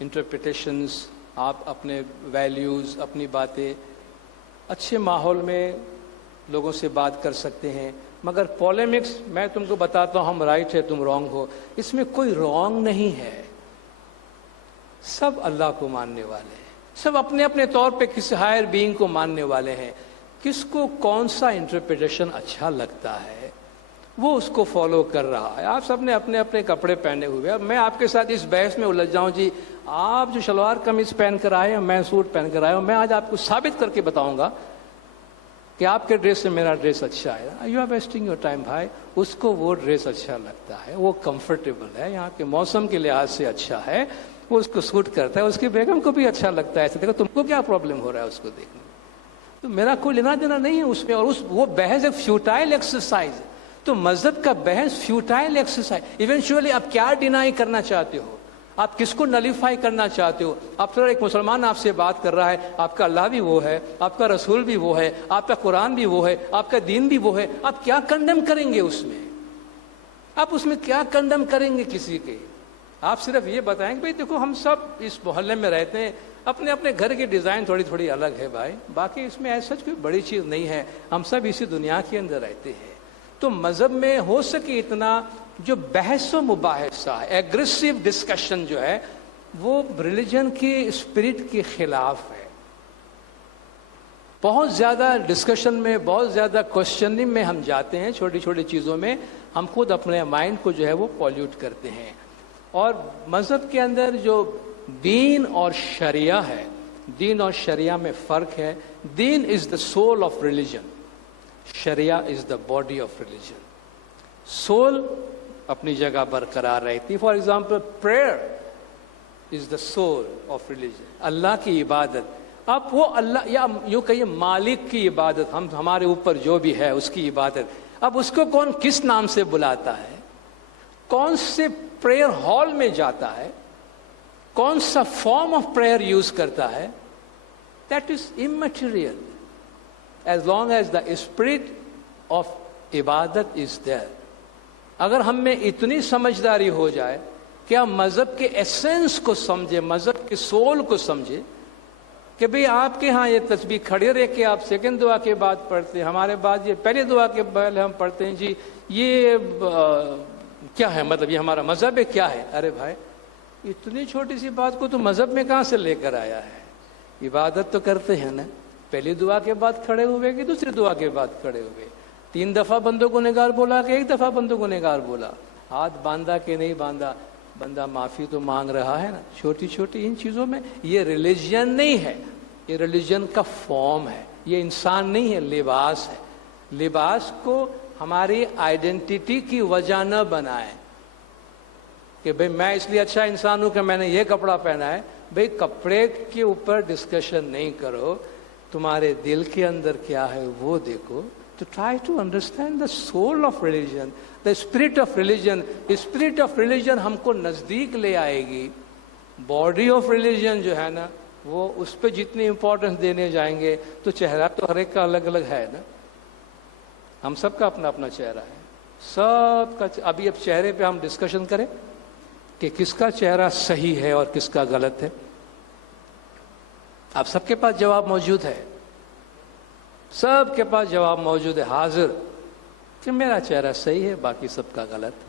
انٹرپریٹیشنز, آپ اپنے ویلیوز, اپنی باتیں اچھے ماحول میں لوگوں سے بات کر سکتے ہیں, مگر پولیمکس, میں تم کو بتاتا ہوں ہم رائٹ ہے تم رانگ ہو, اس میں کوئی رانگ نہیں ہے. سب اللہ کو ماننے والے ہیں, سب اپنے اپنے طور پہ کسی ہائر بینگ کو ماننے والے ہیں. کس کو کون سا انٹرپریٹیشن اچھا لگتا ہے وہ اس کو فالو کر رہا ہے. آپ سب نے اپنے اپنے کپڑے پہنے ہوئے. اب میں آپ کے ساتھ اس بحث میں الجھ جاؤں جی, آپ جو شلوار قمیض پہن کر آئے, میں سوٹ پہن کر آیا ہوں, میں آج آپ کو ثابت کر کے بتاؤں گا کہ آپ کے ڈریس سے میرا ڈریس اچھا ہے. You are wasting your time بھائی. اس کو وہ ڈریس اچھا لگتا ہے, وہ کمفرٹیبل ہے, یہاں کے موسم کے لحاظ سے اچھا ہے, وہ اس کو سوٹ کرتا ہے, اس کی بیگم کو بھی اچھا لگتا ہے. ایسے دیکھو تم کو کیا پرابلم ہو رہا ہے اس کو دیکھنے, تو میرا کوئی لینا دینا نہیں ہے اس میں. اور وہ بحث ایک فیوٹائل ایکسرسائز ہے. تو مذہب کا بحث فیوٹائل ایکسرسائز. ایونچولی آپ کیا ڈینائی کرنا چاہتے ہو, آپ کس کو نلیفائی کرنا چاہتے ہو. آپ تھوڑا ایک مسلمان آپ سے بات کر رہا ہے, آپ کا اللہ بھی وہ ہے, آپ کا رسول بھی وہ ہے, آپ کا قرآن بھی وہ ہے, آپ کا دین بھی وہ ہے, آپ کیا کنڈم کریں گے اس میں؟ آپ اس میں کیا کنڈم کریں گے کسی کے؟ آپ صرف یہ بتائیں کہ بھائی دیکھو ہم سب اس محلے میں رہتے ہیں, اپنے اپنے گھر کی ڈیزائن تھوڑی تھوڑی الگ ہے بھائی, باقی اس میں ایسا کوئی بڑی چیز نہیں ہے, ہم سب اسی دنیا کے اندر رہتے ہیں. تو مذہب میں ہو سکے اتنا جو بحث و مباحثہ ہے، ایگریسو ڈسکشن جو ہے وہ ریلیجن کی اسپرٹ کے خلاف ہے. بہت زیادہ ڈسکشن میں، بہت زیادہ کوشچننگ میں ہم جاتے ہیں، چھوٹی چھوٹی چیزوں میں ہم خود اپنے مائنڈ کو جو ہے وہ پولیوٹ کرتے ہیں. اور مذہب کے اندر جو دین اور شریعہ ہے، دین اور شریعہ میں فرق ہے. دین is the soul of religion, شریعہ is the body of religion. Soul اپنی جگہ برقرار رہتی. For example prayer is the soul of religion, Allah کی عبادت. اب وہ اللہ یا یوں کہیے مالک کی عبادت، ہمارے اوپر جو بھی ہے اس کی عبادت. اب اس کو کون کس نام سے بلاتا ہے، کون سے پریئر ہال میں جاتا ہے، کون سا فارم آف پریئر یوز کرتا ہے، that is immaterial as long as the spirit of عبادت is there. اگر ہم میں اتنی سمجھداری ہو جائے کہ ہم مذہب کے ایسنس کو سمجھے، مذہب کے سول کو سمجھے کہ بھئی آپ کے ہاں یہ تسبیح کھڑے رہ کے آپ سیکنڈ دعا کے بعد پڑھتے ہیں، ہمارے بعد یہ پہلے دعا کے پہلے ہم پڑھتے ہیں. جی یہ کیا ہے، مطلب یہ ہمارا مذہب ہے کیا ہے؟ ارے بھائی اتنی چھوٹی سی بات کو تو مذہب میں کہاں سے لے کر آیا ہے؟ عبادت تو کرتے ہیں نا، پہلی دعا کے بعد کھڑے ہوئے کہ دوسری دعا کے بعد کھڑے ہوئے، 3 دفعہ بندوں کو نگار بولا کہ 1 دفعہ بندوں کو نگار بولا، ہاتھ باندھا کہ نہیں باندھا، بندہ معافی تو مانگ رہا ہے نا. چھوٹی چھوٹی ان چیزوں میں یہ ریلیجن نہیں ہے، یہ ریلیجن کا فارم ہے، یہ انسان نہیں ہے، لباس ہے. لباس کو ہماری آئیڈینٹی کی وجہ نہ بنائیں کہ بھئی میں اس لیے اچھا انسان ہوں کہ میں نے یہ کپڑا پہنا ہے. بھئی کپڑے کے اوپر ڈسکشن نہیں کرو، تمہارے دل کے اندر کیا ہے وہ دیکھو. تو try to understand the soul of religion, the spirit of religion. Spirit of religion ہم کو نزدیک لے آئے گی. باڈی آف ریلیجن جو ہے نا وہ اس پہ جتنی امپورٹنس دینے جائیں گے تو چہرہ تو ہر ایک کا الگ الگ ہے نا، ہم سب کا اپنا اپنا چہرہ ہے، سب کا. ابھی اب چہرے پہ ہم ڈسکشن کریں کہ کس کا چہرہ صحیح ہے اور کس کا غلط ہے. آپ سب کے پاس جواب موجود ہے، سب کے پاس جواب موجود ہے حاضر کہ میرا چہرہ صحیح ہے، باقی سب کا غلط.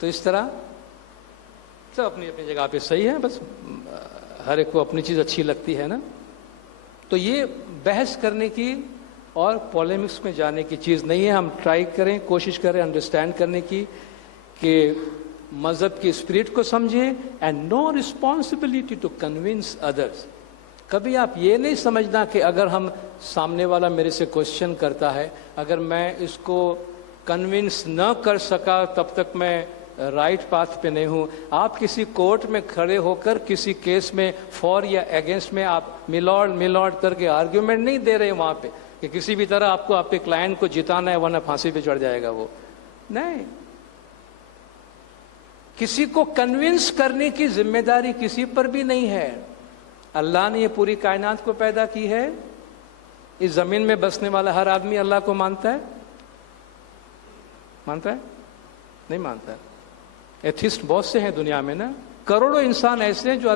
تو اس طرح سب اپنی اپنی جگہ پہ صحیح ہے، بس ہر ایک کو اپنی چیز اچھی لگتی ہے نا. تو یہ بحث کرنے کی اور پولیمکس میں جانے کی چیز نہیں ہے. ہم ٹرائی کریں، کوشش کریں انڈرسٹینڈ کرنے کی کہ مذہب کی اسپرٹ کو سمجھیں. And no responsibility to convince others. کبھی آپ یہ نہیں سمجھنا کہ اگر ہم سامنے والا میرے سے کوشچن کرتا ہے، اگر میں اس کو کنونس نہ کر سکا تب تک میں رائٹ پاتھ پہ نہیں ہوں. آپ کسی کورٹ میں کھڑے ہو کر کسی کیس میں فور یا اگینسٹ میں آپ میلارڈ کر کے آرگیومنٹ نہیں دے رہے وہاں پہ کہ کسی بھی طرح آپ کو آپ کے کلائنٹ کو جتانا ہے ورنہ پھانسی پہ چڑھ جائے گا. وہ نہیں، کسی کو کنونس کرنے کی ذمہ داری کسی پر بھی نہیں ہے. اللہ نے یہ پوری کائنات کو پیدا کی ہے. اس زمین میں بسنے والا ہر آدمی اللہ کو مانتا ہے؟ مانتا ہے؟ نہیں مانتا ہے. ایتھسٹ بہت سے ہیں دنیا میں نا، کروڑوں انسان ایسے ہیں جو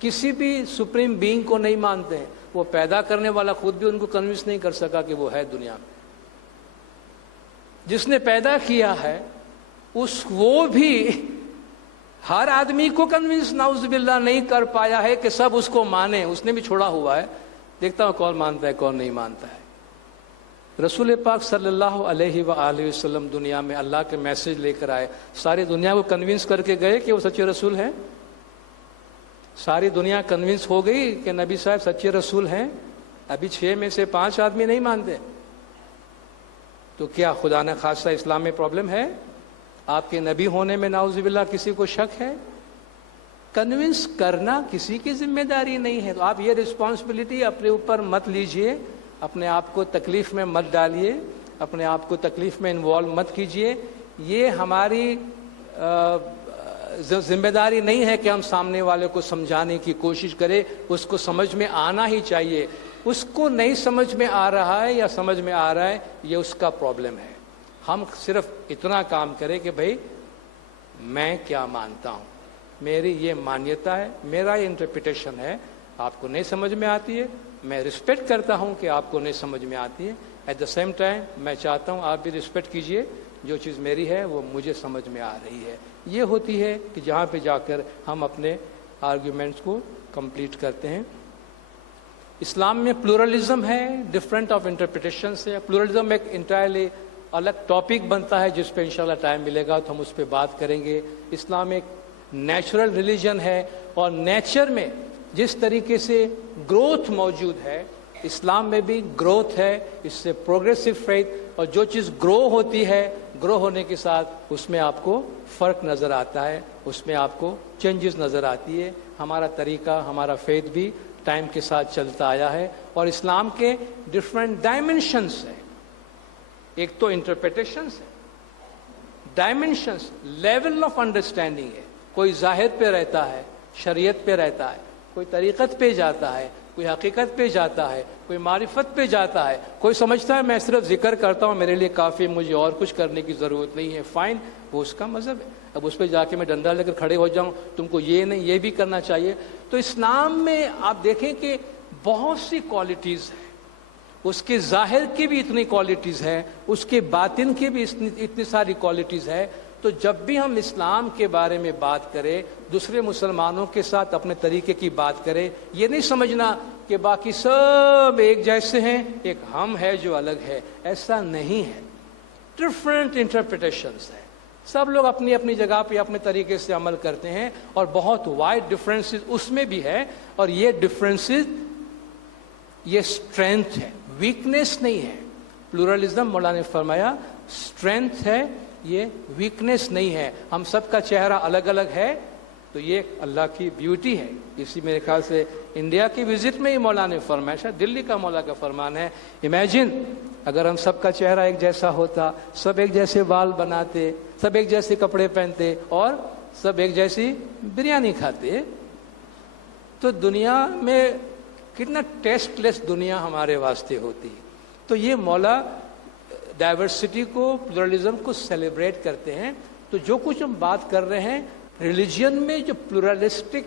کسی بھی سپریم بینگ کو نہیں مانتے ہیں. وہ پیدا کرنے والا خود بھی ان کو کنونس نہیں کر سکا کہ وہ ہے دنیا میں. جس نے پیدا کیا ہے وہ بھی ہر آدمی کو کنونس نعوذ باللہ نہیں کر پایا ہے کہ سب اس کو مانے. اس نے بھی چھوڑا ہوا ہے، دیکھتا ہوں کون مانتا ہے کون نہیں مانتا ہے. رسول پاک صلی اللہ علیہ وآلہ وسلم دنیا میں اللہ کے میسج لے کر آئے. ساری دنیا کو کنونس کر کے گئے کہ وہ سچے رسول ہیں. ساری دنیا کنونس ہو گئی کہ نبی صاحب سچے رسول ہیں. ابھی 6 میں سے 5 آدمی نہیں مانتے. تو کیا خدا نہ خاصہ اسلام میں پرابلم ہے؟ آپ کے نبی ہونے میں نعوذ باللہ کسی کو شک ہے؟ کنونس کرنا کسی کی ذمہ داری نہیں ہے. تو آپ یہ رسپانسبلٹی اپنے اوپر مت لیجئے، اپنے آپ کو تکلیف میں مت ڈالیے، اپنے آپ کو تکلیف میں انوالو مت کیجئے. یہ ہماری ذمہ داری نہیں ہے کہ ہم سامنے والے کو سمجھانے کی کوشش کریں. اس کو سمجھ میں آنا ہی چاہیے. اس کو نہیں سمجھ میں آ رہا ہے یا سمجھ میں آ رہا ہے، یہ اس کا پرابلم ہے. ہم صرف اتنا کام کریں کہ بھائی میں کیا مانتا ہوں، میری یہ مانیتا ہے، میرا یہ انٹرپریٹیشن ہے. آپ کو نہیں سمجھ میں آتی ہے، میں رسپیکٹ کرتا ہوں کہ آپ کو نہیں سمجھ میں آتی ہے. ایٹ دا سیم ٹائم میں چاہتا ہوں آپ بھی رسپیکٹ کیجئے, جو چیز میری ہے وہ مجھے سمجھ میں آ رہی ہے. یہ ہوتی ہے کہ جہاں پہ جا کر ہم اپنے آرگیومنٹس کو کمپلیٹ کرتے ہیں. اسلام میں پلورلزم ہے, ڈفرینٹ آف انٹرپریٹیشنس ہے. پلورلزم ایک انٹائرلی الگ ٹاپک بنتا ہے جس پہ انشاءاللہ ٹائم ملے گا تو ہم اس پہ بات کریں گے. اسلام ایک نیچرل ریلیجن ہے اور نیچر میں جس طریقے سے گروتھ موجود ہے اسلام میں بھی گروتھ ہے. اس سے پروگریسو فیتھ, اور جو چیز گرو ہوتی ہے, گرو ہونے کے ساتھ اس میں آپ کو فرق نظر آتا ہے, اس میں آپ کو چینجز نظر آتی ہے. ہمارا طریقہ, ہمارا فیتھ بھی ٹائم کے ساتھ چلتا آیا ہے اور اسلام کے ڈفرینٹ ڈائمنشنس ہیں. ایک تو انٹرپریٹیشنس ہے, ڈائمنشنس, لیول آف انڈرسٹینڈنگ ہے. کوئی ظاہر پہ رہتا ہے, شریعت پہ رہتا ہے, کوئی طریقت پہ جاتا ہے, کوئی حقیقت پہ جاتا ہے, کوئی معرفت پہ جاتا ہے. کوئی سمجھتا ہے میں صرف ذکر کرتا ہوں, میرے لیے کافی, مجھے اور کچھ کرنے کی ضرورت نہیں ہے. فائن, وہ اس کا مذہب ہے. اب اس پہ جا کے میں ڈنڈا لے کر کھڑے ہو جاؤں, تم کو یہ نہیں یہ بھی کرنا چاہیے. تو اسلام میں آپ دیکھیں کہ بہت سی کوالٹیز ہیں. اس کے ظاہر کی بھی اتنی کوالٹیز ہیں, اس کے باطن کی بھی اتنی ساری کوالٹیز ہے. تو جب بھی ہم اسلام کے بارے میں بات کریں, دوسرے مسلمانوں کے ساتھ اپنے طریقے کی بات کریں, یہ نہیں سمجھنا کہ باقی سب ایک جیسے ہیں, ایک ہم ہے جو الگ ہے. ایسا نہیں ہے. ڈفرینٹ انٹرپریٹیشنس ہیں. سب لوگ اپنی اپنی جگہ پہ اپنے طریقے سے عمل کرتے ہیں اور بہت وائڈ ڈفرینسز اس میں بھی ہے. اور یہ ڈفرینسز یہ اسٹرینتھ ہے, ویکنیس نہیں ہے. پلورلزم مولانا نے فرمایا اسٹرینتھ ہے, یہ ویکنیس نہیں ہے. ہم سب کا چہرہ الگ الگ ہے تو یہ اللہ کی بیوٹی ہے. اسی میرے خیال سے انڈیا کی وزٹ میں ہی مولانا نے فرمایا, شاید دلی کا مولا کا فرمان ہے, امیجن اگر ہم سب کا چہرہ ایک جیسا ہوتا, سب ایک جیسے بال بناتے, سب ایک جیسے کپڑے پہنتے اور سب ایک جیسی بریانی کھاتے, تو دنیا میں کتنا ٹیسٹ لیس دنیا ہمارے واسطے ہوتی. تو یہ مولا ڈائیورسٹی کو, پلورلزم کو سیلیبریٹ کرتے ہیں. تو جو کچھ ہم بات کر رہے ہیں, ریلیجن میں جو پلورلسٹک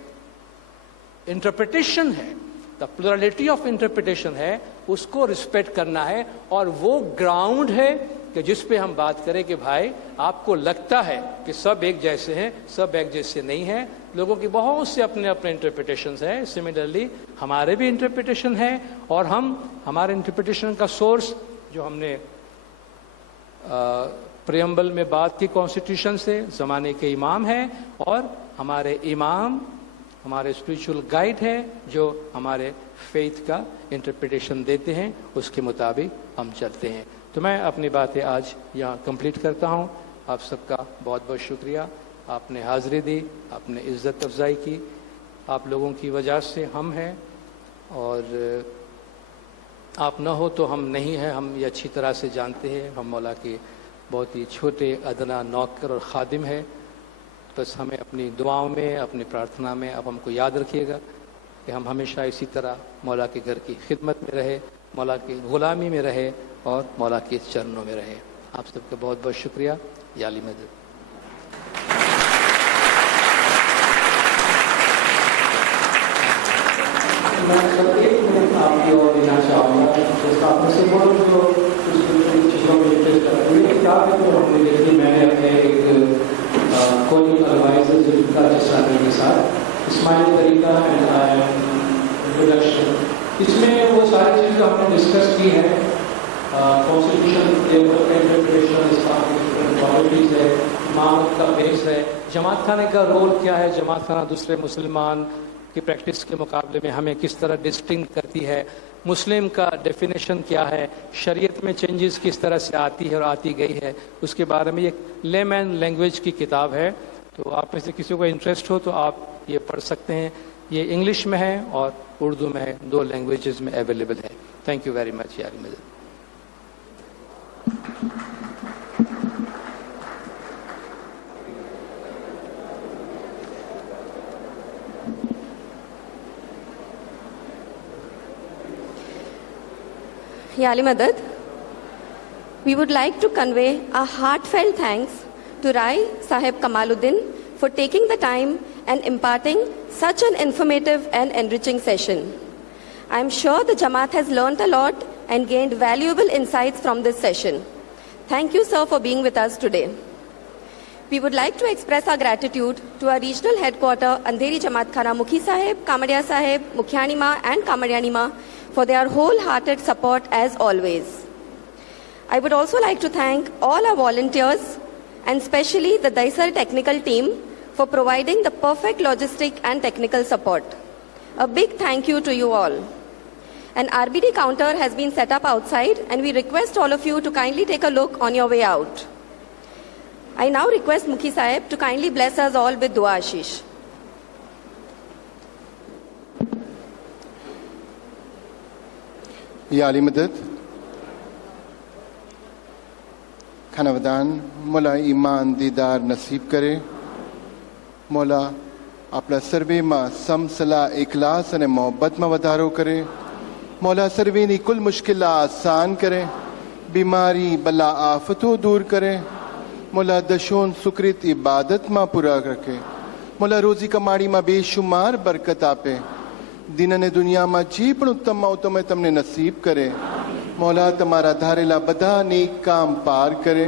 انٹرپریٹیشن ہے, دا پلورلٹی آف انٹرپریٹیشن ہے, اس کو رسپیکٹ کرنا ہے. اور وہ گراؤنڈ ہے کہ جس پہ ہم بات کریں کہ بھائی آپ کو لگتا ہے کہ سب ایک جیسے ہیں, سب ایک جیسے نہیں ہیں. لوگوں کی بہت سے اپنے اپنے انٹرپریٹیشنز ہیں. سملرلی ہمارے بھی انٹرپریٹیشن ہیں, اور ہم ہمارے انٹرپریٹیشن کا سورس جو ہم نے پریمبل میں بات کی کانسٹیٹیوشن سے, زمانے کے امام ہیں, اور ہمارے امام ہمارے اسپریچول گائیڈ ہیں جو ہمارے فیتھ کا انٹرپریٹیشن دیتے ہیں, اس کے مطابق ہم چلتے ہیں. تو میں اپنی باتیں آج یہاں کمپلیٹ کرتا ہوں. آپ سب کا بہت بہت شکریہ. آپ نے حاضری دی, آپ نے عزت افزائی کی. آپ لوگوں کی وجہ سے ہم ہیں, اور آپ نہ ہو تو ہم نہیں ہیں. ہم یہ اچھی طرح سے جانتے ہیں, ہم مولا کے بہت ہی چھوٹے ادنا نوکر اور خادم ہیں. بس ہمیں اپنی دعاؤں میں, اپنی پرارتھنا میں آپ ہم کو یاد رکھیے گا کہ ہم ہمیشہ اسی طرح مولا کے گھر کی خدمت میں رہے, مولا کی غلامی میں رہے, اور مولا کے چرنوں میں رہے. آپ سب کا بہت بہت شکریہ. یا علی مدد. میں سب ایک منٹ آپ کی اور دینا چاہوں گا. جس کا آپ میں سے بہت جو چیزوں میں انٹرسٹ کرتے ہیں, کتاب ہے جو ہم نے دیکھی, میں نے اپنے ایک کوئی ایڈوائزر ذکر جسانی کے ساتھ اسماعیلی طریقہ انٹروڈکشن, اس میں وہ ساری چیزیں ہم نے ڈسکس کی ہے. کانسٹیٹیوشن انٹرپریٹیشن, اسلام کی ڈفرینٹ کوالٹیز ہے, امامت کا بیس ہے, جماعت خانے کا رول کیا ہے, جماعت خانہ دوسرے مسلمان کی پریکٹس کے مقابلے میں ہمیں کس طرح ڈسٹنکٹ کرتی ہے, مسلم کا ڈیفینیشن کیا ہے, شریعت میں چینجز کس طرح سے آتی ہے اور آتی گئی ہے, اس کے بارے میں ایک لیمن لینگویج کی کتاب ہے. تو آپ میں سے کسی کو انٹرسٹ ہو تو آپ یہ پڑھ سکتے ہیں. یہ انگلش میں ہے اور اردو میں ہے, 2 لینگویجز میں اویلیبل ہے. Thank you very much. یاری مدد. Ya Ali Madad, we would like to convey a heartfelt thanks to Rai Sahib Kamaluddin for taking the time and imparting such an informative and enriching session. I am sure the Jamaat has learnt a lot and gained valuable insights from this session. Thank you, sir, for being with us today. We would like to express our gratitude to our regional headquarter, Andheri Jamaat Khana Mukhi Sahib, Kamaria Sahib, Mukhyani Ma and Kamaryani Ma for their wholehearted support as always. I would also like to thank all our volunteers and especially the Daisar technical team for providing the perfect logistic and technical support. A big thank you to you all. An RBD counter has been set up outside and we request all of you to kindly take a look on your way out. I now request Mukhi Sahib to kindly bless us all with Dua Ashish. Ya Ali Madad, Khanavadan, Mola Iman Didar Nasib Kare, Mola Apna Sarve Ma Samsala Ikhlas and Mohabbat Ma Vadharo Kare, Mola Sarve Ni Kul Mushkila Asan Kare, Bimari Bala Afato Dur Kare, Mola Dashon Sukrit Ibadat Ma Pura Rake, Mola Rozi Kamari Ma Beshumar Barkat Ape, Dina ne duniya ma ji પણ ઉત્તમ ઉત્તમ તમને નસીબ કરે મોલા તમારા ધારેલા બધા નેક કામ પાર કરે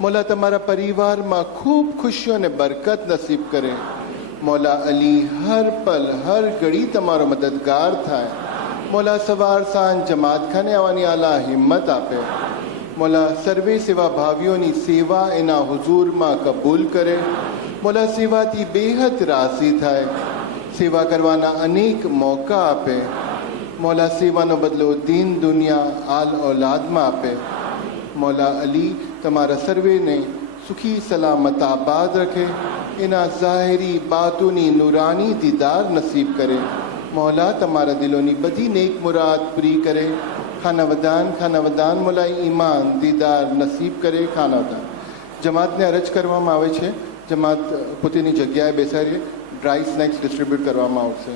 મોલા તમારા પરિવારમાં ખૂબ ખુશીઓ અને બરકત નસીબ કરે મોલા અલી હર પલ હર ઘડી તમારો મદદગાર થાય મોલા સવાર સાંજ જમાત ખાને આવવાની આલા હિંમત આપે મોલા સર્વે સેવા ભાવીઓની સેવા એના હુઝુરમાં કબૂલ કરે મોલા સેવાથી બેહદ રાજી થાય સેવા કરવાના અનેક મોકા આપે મોલા સેવાનો બદલો દીન દુનિયા આલ ઔલાદમાં આપે મોલા અલી તમારા સર્વેને સુખી સલામત આબાદ રખે એના ઝાહેરી બાતુની નૂરાની દીદાર નસીબ કરે મોલા તમારા દિલોની બધી નેક મુરાદ પૂરી કરે ખાનાવદાન મોલા ઈમાન દીદાર નસીબ કરે ખાનાવદાન જમાતને અરજ કરવામાં આવે છે જમાત પોતાની જગ્યાએ બેસાડીએ ડ્રાય સ્નેક્સ ડિસ્ટ્રીબ્યુટ કરવામાં આવશે